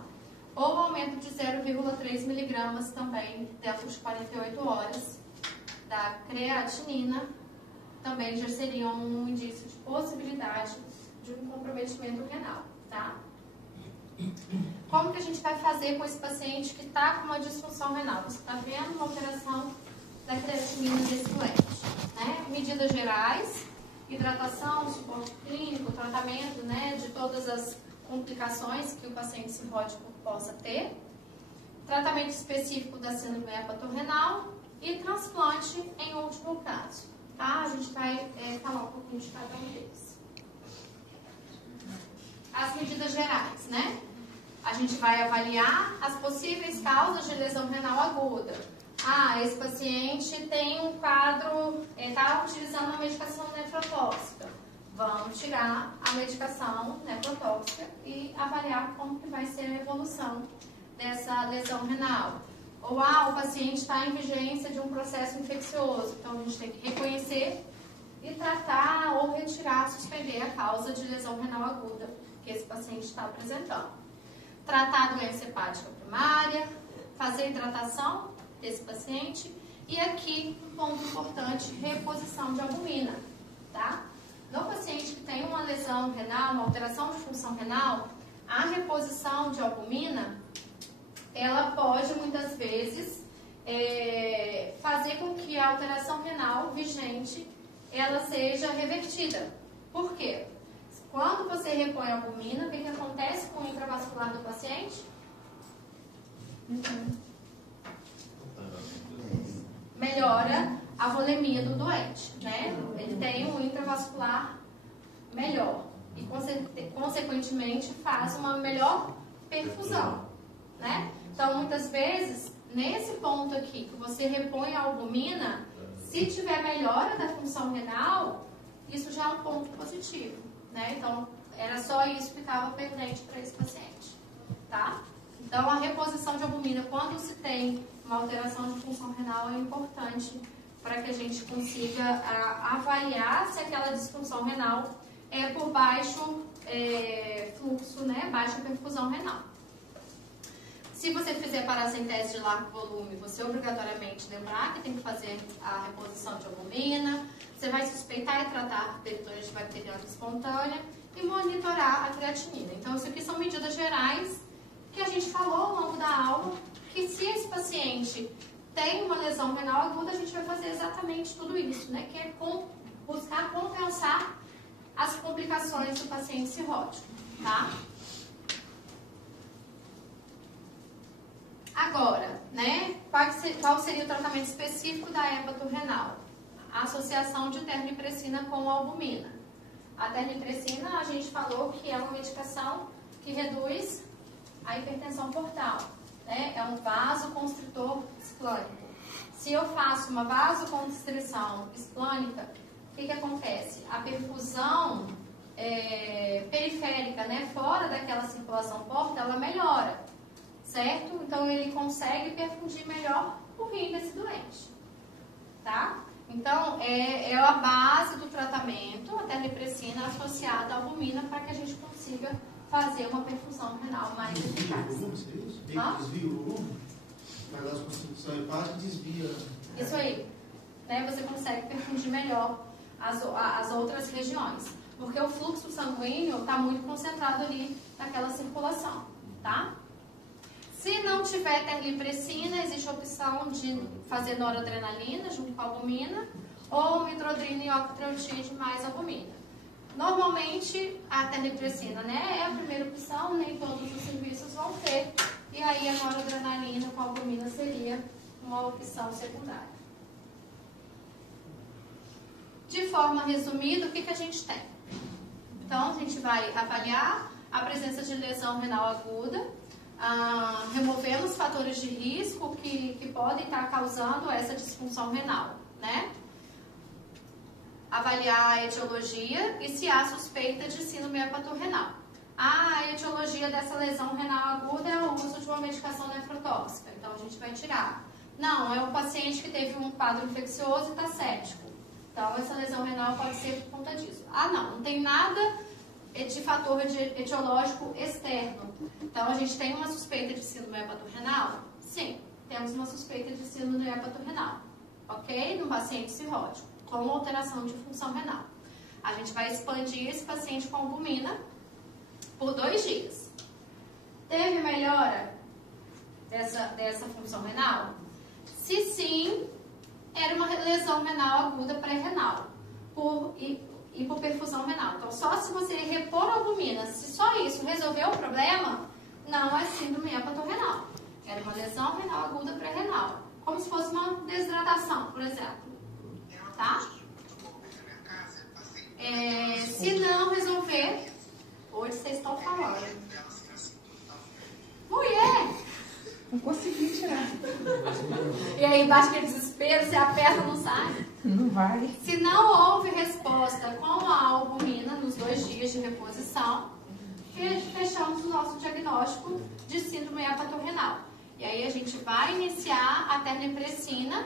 Ou aumento de 0,3 miligramas também dentro de 48 horas da creatinina, também já seria um indício de possibilidade de um comprometimento renal, tá? Como que a gente vai fazer com esse paciente que está com uma disfunção renal? Você está vendo uma alteração da creatinina desse doente, né? Medidas gerais, hidratação, suporte clínico, tratamento, né, de todas as complicações que o paciente cirrótico possa ter, tratamento específico da síndrome hepatorrenal e transplante em último caso. Tá? A gente vai falar um pouquinho de cada um deles. As medidas gerais, né? A gente vai avaliar as possíveis causas de lesão renal aguda. Esse paciente tem um quadro, está utilizando uma medicação nefrotóxica. Vamos tirar a medicação nefrotóxica e avaliar como que vai ser a evolução dessa lesão renal. Ou o paciente está em vigência de um processo infeccioso. Então, a gente tem que reconhecer e tratar ou retirar, suspender a causa de lesão renal aguda que esse paciente está apresentando. Tratar a doença hepática primária, fazer hidratação desse paciente. E aqui, um ponto importante, reposição de albumina, tá? No paciente que tem uma lesão renal, uma alteração de função renal, a reposição de albumina, ela pode, muitas vezes, fazer com que a alteração renal vigente, ela seja revertida. Por quê? Quando você repõe a albumina, o que acontece com o intravascular do paciente? Melhora a volemia do doente, né? Ele tem um intravascular melhor e, consequentemente, faz uma melhor perfusão, né? Então, muitas vezes, nesse ponto aqui, que você repõe a albumina, se tiver melhora da função renal, isso já é um ponto positivo, né? Então, era só isso que estava pendente para esse paciente, tá? Então, Então, a reposição de albumina, quando se tem uma alteração de função renal, é importante para que a gente consiga avaliar se aquela disfunção renal é por baixo fluxo, né? Baixa perfusão renal. Se você fizer paracentese de largo volume, você obrigatoriamente lembrar que tem que fazer a reposição de albumina, você vai suspeitar e tratar peritonite bacteriana espontânea e monitorar a creatinina. Então, isso aqui são medidas gerais que a gente falou ao longo da aula, que se esse paciente tem uma lesão renal aguda, a gente vai fazer exatamente tudo isso, né? Que é buscar compensar as complicações do paciente cirrótico, tá? Agora, né? Qual seria o tratamento específico da hepatorrenal? A associação de terlipressina com albumina. A terlipressina, a gente falou que é uma medicação que reduz a hipertensão portal, né? É um vasoconstritor esplânico. Se eu faço uma vasoconstrição esplânica, o que acontece? A perfusão periférica, né, fora daquela circulação porta, ela melhora, certo? Então, ele consegue perfundir melhor o rim desse doente, tá? Então, é a base do tratamento, a terlipressina associada à albumina, para que a gente consiga fazer uma perfusão renal mais eficaz. Desvia o volume? Faz a construção hepática e desvia. Isso aí. Né, você consegue perfundir melhor as outras regiões. Porque o fluxo sanguíneo está muito concentrado ali naquela circulação, tá? Se não tiver terlipressina, existe a opção de fazer noradrenalina junto com a albumina ou mitrodrina e octreotide mais albumina. Normalmente, a terlipressina, né, é a primeira opção, nem todos os serviços vão ter, e aí a noradrenalina com a albumina seria uma opção secundária. De forma resumida, o que a gente tem? Então, a gente vai avaliar a presença de lesão renal aguda, removendo os fatores de risco que podem estar causando essa disfunção renal, né? Avaliar a etiologia e se há suspeita de síndrome hepatorrenal. A etiologia dessa lesão renal aguda é o uso de uma medicação nefrotóxica, então a gente vai tirar. Não, é um paciente que teve um quadro infeccioso e está séptico. Então, essa lesão renal pode ser por conta disso. Não tem nada de fator etiológico externo. Então, a gente tem uma suspeita de síndrome hepatorrenal? Sim, temos uma suspeita de síndrome hepatorrenal, ok? No paciente cirrótico, com alteração de função renal. A gente vai expandir esse paciente com albumina por 2 dias. Teve melhora dessa função renal? Se sim, era uma lesão renal aguda pré-renal e por perfusão renal. Então, só se você repor a albumina, se só isso resolveu o problema, não é síndrome hepatorrenal. Era uma lesão renal aguda pré-renal. Como se fosse uma desidratação, por exemplo. Tá? Se não resolver, hoje vocês estão falando. Mulher! Não consegui tirar. E aí bate aquele desespero, você aperta, não sai. Não vai. Se não houve resposta com a albumina nos 2 dias de reposição, fechamos o nosso diagnóstico de síndrome hepatorrenal. E aí a gente vai iniciar a terlipressina.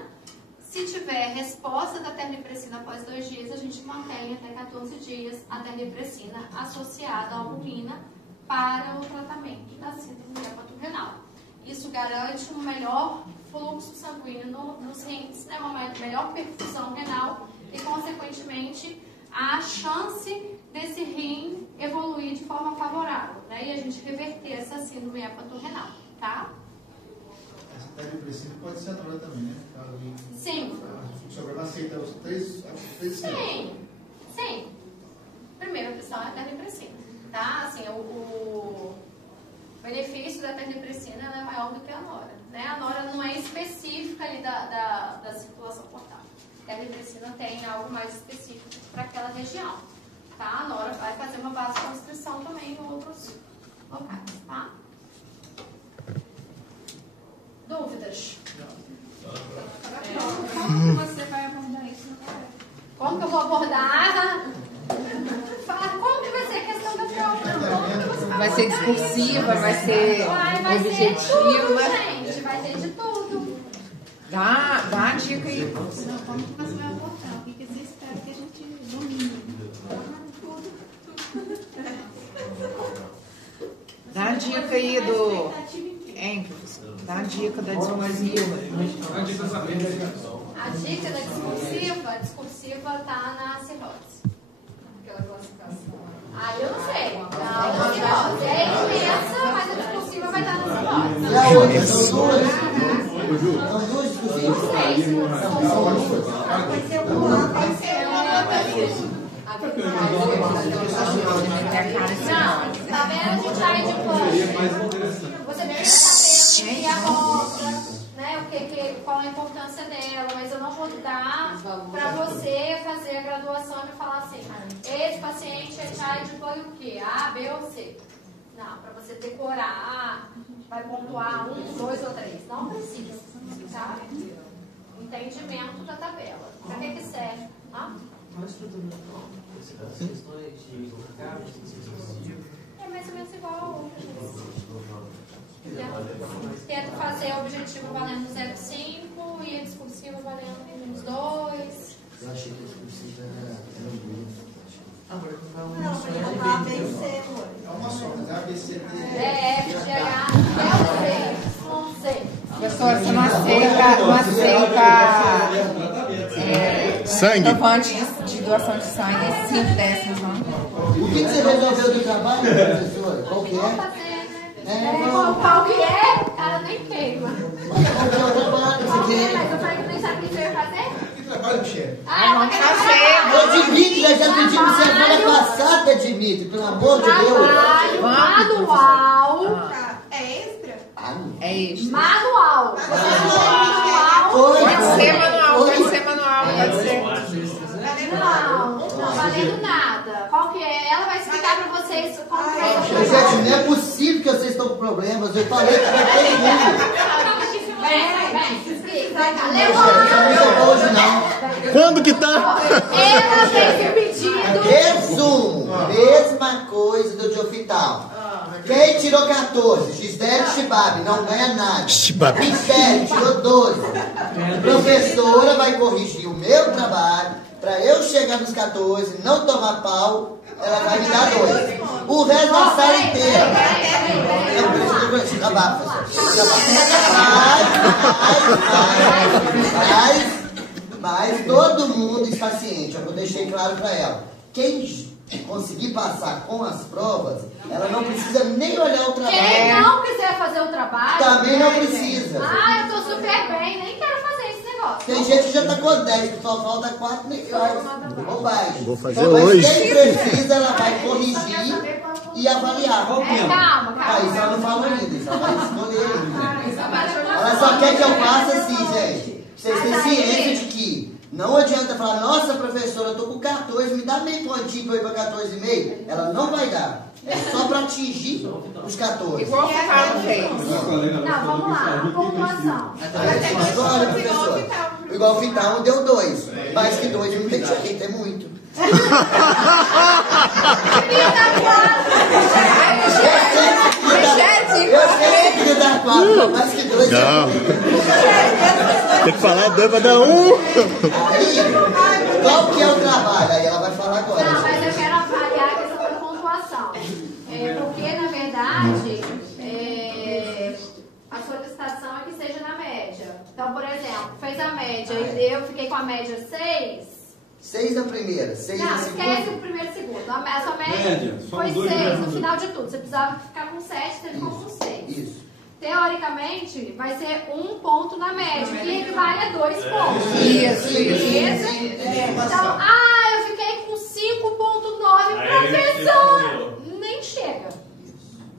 Se tiver resposta da terlipressina após 2 dias, a gente mantém até 14 dias a terlipressina associada à albumina para o tratamento da síndrome hepatorrenal. Isso garante um melhor fluxo sanguíneo nos rins, né? Uma melhor perfusão renal e, consequentemente, a chance desse rim evoluir de forma favorável, né? E a gente reverter essa síndrome hepatorrenal, tá? Essa terlipressina pode ser anulada também, né? Sim. O senhor vai aceitar os 3? Sim. Primeira opção é a terlipressina, tá? Assim, o benefício da terlipressina é maior do que a nora, né? A nora não é específica ali da circulação portal. A terlipressina tem algo mais específico para aquela região, tá? A nora vai fazer uma vasoconstrição também em outros locais, tá? Dúvidas? Como você vai abordar isso no colégio? Como que eu vou abordar? Como que vai ser a questão da prova? Como que você vai ser discursiva, vai ser Vai ser objetiva. tudo, gente. Vai ter de tudo. Dá a dica aí. Não, como que você vai abordar? O que você espera que a gente domine? Dá a dica aí do Engels. Dá a dica da discursiva. A dica da A dica da discursiva tá na cirrose. Aquela classificação. Ah, eu não sei. Na cirrose. É imensa, mas a discursiva vai estar na cirrose. E a outra? São duas? São duas discussões? Não sei se Vai ser uma, vai ser uma. Não, tá vendo? A gente vai de plano. Você tem que saber a obra, né? Qual a importância dela, mas eu não vou dar para você fazer a graduação e falar assim, esse paciente é child foi o quê? A, B ou C? Não, para você decorar, vai pontuar 1, 2 ou 3. Não precisa, tá? Entendimento da tabela. Para que serve? Tá? É mais ou menos igual a outra. Tento fazer o objetivo valendo 0,5 e a discursiva valendo uns 2. Eu achei que a discursiva era muito. Não, mas eu vou falar A, B e C, amor. É uma só, mas A, B, C, D. É, F, G, H, até o C. Professora, você não aceita Sangue. comprovante de doação de sangue 5/10, não? O que você resolveu do trabalho, professora? Qual que Vou é? fazer, qual que é? O cara nem queima. Qual que é o trabalho? Qual que Você é? quer? Mas eu falei que nem sabia o que você ia fazer? Que trabalho, chefe? Vamos fazer. Ô, Dimitri, nós já pedimos semana passada, Dimitri, pelo amor de Deus. Trabalho manual. É extra? É isso. Manual. Manual. Pode ser manual, pode ser manual, pode ser. Não valendo nada. Qual que é? Ela vai explicar pra vocês como que é o Gente, não é possível que vocês estão com problemas. Eu falei que vai todo mundo. Vem, explica. Não é hoje, não. Quando que tá? Ela fez o pedido. Resumo, mesma coisa do Diofital. Quem tirou 14? Gisele Chibabi, não ganha nada. Chibabi. Michele tirou 12. A professora vai corrigir o meu trabalho para eu chegar nos 14, não tomar pau, ela vai me dar 2. O resto da sala inteira. Eu preciso trabalhar, professor. Mas todo mundo está ciente, eu deixei claro para ela. Quem conseguir passar com as provas, ela não precisa nem olhar o trabalho. Quem não quiser fazer o trabalho... Também não precisa. Ah, eu tô super bem, nem quero fazer esse negócio. Tem gente que já tá com 10, só falta 4, nem faz. Bobagem. Vou fazer Então, mas hoje. quem precisa, ela vai corrigir e avaliar. Calma. Isso ela não falou ainda, isso ela vai escolher ainda. Ela só quer que eu faça assim, gente. Vocês têm ciência de que não adianta falar, nossa professora, eu tô com 14, me dá meio pontinho pra eu ir pra 14,5. Ela não vai dar. É só pra atingir os 14. Igual o Carlos fez. Não, vamos lá, pontuação. Olha, professor, igual o Fital deu 2. Mais que 2 não tem jeito, é muito. Eu sei que queria dar 4, mais que 2 Não. Tem que falar 2 pra dar 1. Aí, qual que é o trabalho? Aí ela vai falar agora. Não, mas eu quero avaliar a questão da pontuação. Porque, na verdade, a solicitação é que seja na média. Então, por exemplo, fez a média e eu fiquei com a média 6. 6 na primeira, 6 Não, na esquece segunda. o primeiro e o segundo. A sua média foi 6 no final de tudo. Você precisava ficar com 7, você ficou com 6. Isso. Teoricamente, vai ser 1 ponto na média, que equivale a 2 pontos. Isso. Então, eu fiquei com 5,9, professor. Nem chega.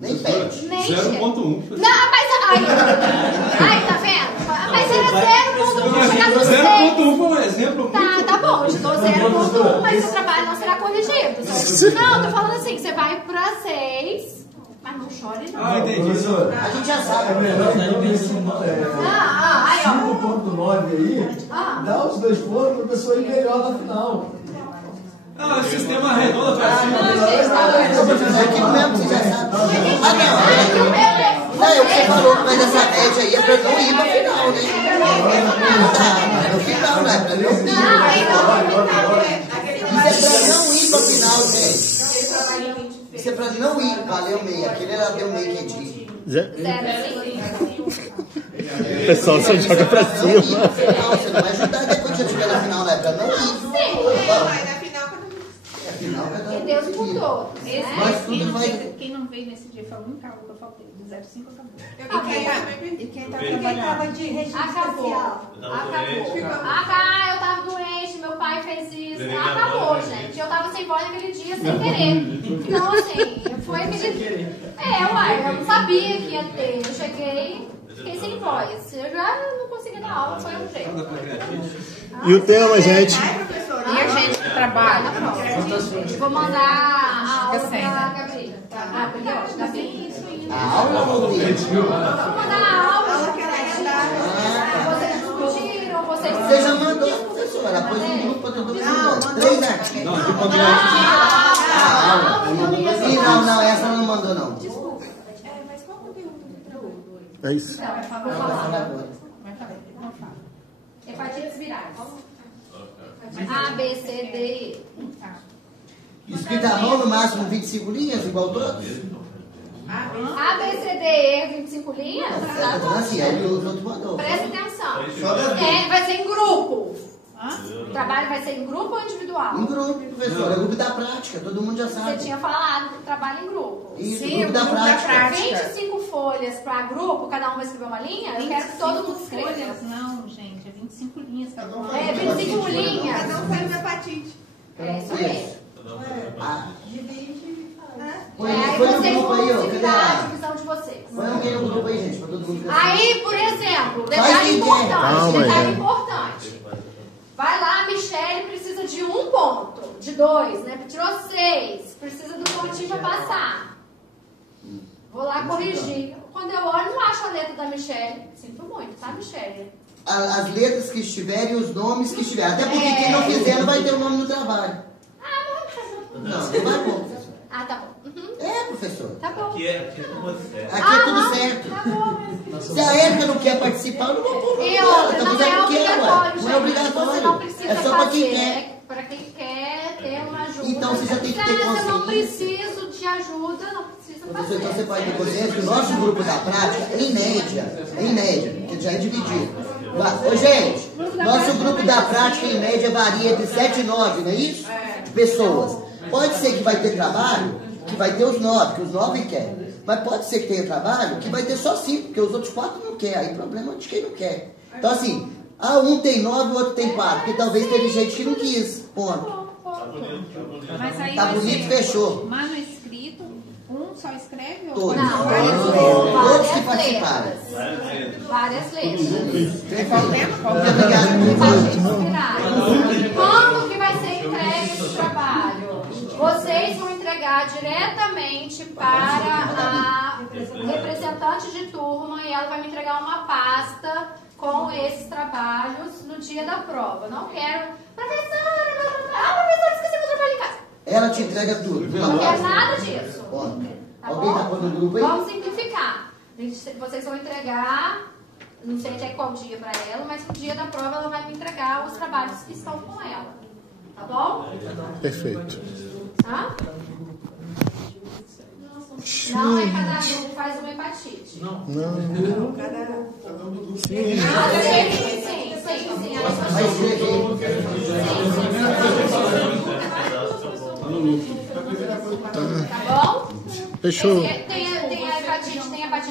Nem pede. Nem chega. 0,1. Não, mas aí, tá vendo? Mas era 0,1, chegar no 6. 0,1 foi um exemplo muito... Tá bom, eu te dou 0,1, mas o trabalho não será corrigido. Não, tô falando assim, que você vai pra 6, mas não chore não. Ah, entendi. A gente já sabe. É melhor dar Aí, ó. 5,9 aí, dá os 2 pontos para a pessoa ir melhor na final. Ah, o sistema arredonda pra cima. É aquilo mesmo que você já sabe. Ah, não. Não, é o que você falou, mas essa média aí é pra não ir pra final, né? No final, né? Pra não ir. Isso é pra não ir pra final, gente. Isso é pra não ir. Valeu meio. Aquele era deu meio quentinho. O pessoal só joga pra cima. Não, você não vai ajudar depois que eu estiver na final, né? Pra não ir. Vai na final E Deus por todos. Quem não veio nesse dia foi a única aula que eu faltei. Do 05 acabou. E quem tá trabalhando? de registro Acabou. social? Eu tava doente, meu pai fez isso. Acabou, gente. Eu tava sem voz naquele dia sem querer. Então, assim, foi aquele. Uai, eu não sabia que ia ter. Eu cheguei, fiquei sem voz. Eu já não consegui dar aula, foi um treino. E o tema, gente? E a gente que trabalha? Vou mandar a aula pra Gabriela. A aula ou o vídeo? Vou mandar a aula que ela ia dar. Vocês discutiram, vocês... Você já mandou, professora. Ela pôs um grupo para todo mundo. 3 artigos. Não, aqui pode ir. Não, essa ela não mandou, não. Desculpa. Mas qual o conteúdo do trabalho? É isso. Vou falar. Hepatites virais. A, B, C, D, E. Escrita à mão, no máximo 25 linhas, igual todos? A, B, C, D, E, 25 linhas? Assim, aí o outro mandou. Presta atenção. Vai ser em grupo. O trabalho vai ser em grupo ou individual? Em grupo, professor. É grupo da prática, todo mundo já sabe. Você tinha falado que trabalho em grupo. Isso, grupo da prática. 25 folhas para grupo, cada um vai escrever uma linha? Eu quero que todo mundo escreva. Não, gente, é 25 linhas. Cada um 25 linhas. Cada um faz uma hepatite. É isso mesmo. Aí vocês no grupo aí, ó. vão seguir a divisão de vocês. Põe alguém no grupo aí, gente, pra todo mundo ver. Aí, por exemplo, detalhe importante. Vai lá, a Michelle precisa de 1 ponto, de 2, né? Tirou 6, precisa do pontinho para passar. Vou lá corrigir. Quando eu olho, não acho a letra da Michelle. Sinto muito, tá, Michelle? As letras que estiverem e os nomes que estiverem. Até porque quem não fizer não vai ter o nome no trabalho. Não vai pôr, professor. Tá bom. É, professor. Tá bom. Aqui é tudo certo. Aqui é tudo certo. Tá bom. Se a Érica não quer participar, eu não vou pôr. E outra, não é Não obrigatório, é gente. Você obrigatório. não precisa É só pra quem fazer. quer. É para quem quer ter uma ajuda. Então você já tem que ter Eu não consciência. preciso de ajuda, não preciso Professor, então você fazer. pode ter consciência que o nosso grupo da prática, em média, porque já é dividido. Ô, gente, nosso grupo da prática, em média, varia entre 7 e 9, não é isso? Pessoas. Pode ser que vai ter trabalho, que vai ter os 9, que os 9 querem. Mas pode ser que tenha trabalho, que vai ter só 5, porque os outros 4 não querem. Aí o problema é de quem não quer. Então, assim, um tem 9, o outro tem 4, porque talvez teve gente que não quis. Ponto. Mas aí Tá vai bonito, ser fechou. manuscrito, um só escreve ou Todos. Não, Todos que várias participaram. letras. Várias letras. Qual o tema? Obrigado. Quando que vai ser entregue esse trabalho? Vocês vão entregar diretamente para a representante de turma e ela vai me entregar uma pasta com esses trabalhos no dia da prova. Não quero... Professora, esqueci meu trabalho em casa. Ela te entrega tudo. Não quero nada disso. Tá Alguém tá bom? pondo no grupo aí? Vamos simplificar. Vocês vão entregar, não sei até qual dia para ela, mas no dia da prova ela vai me entregar os trabalhos que estão com ela. Tá bom? Perfeito. Tá? Não é cada grupo faz uma hepatite. Não. Sim. Vai escrever. Tá bom? Fechou. Tem a hepatite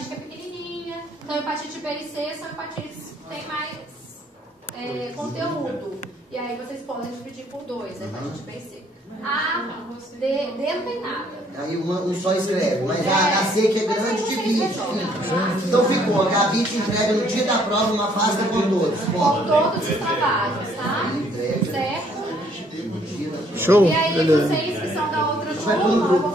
que é pequenininha. Então, hepatite B e C são hepatites que têm mais conteúdo. E aí vocês podem dividir por 2, hepatite B e C. A, D não tem nada. Aí um só escreve, mas a C que é grande divide. Então ficou, a Gabi te entrega no dia da prova uma pasta com todos. Com todos os trabalhos, tá? Certo? Show. E aí Beleza. vocês que são da outra turma, eu vou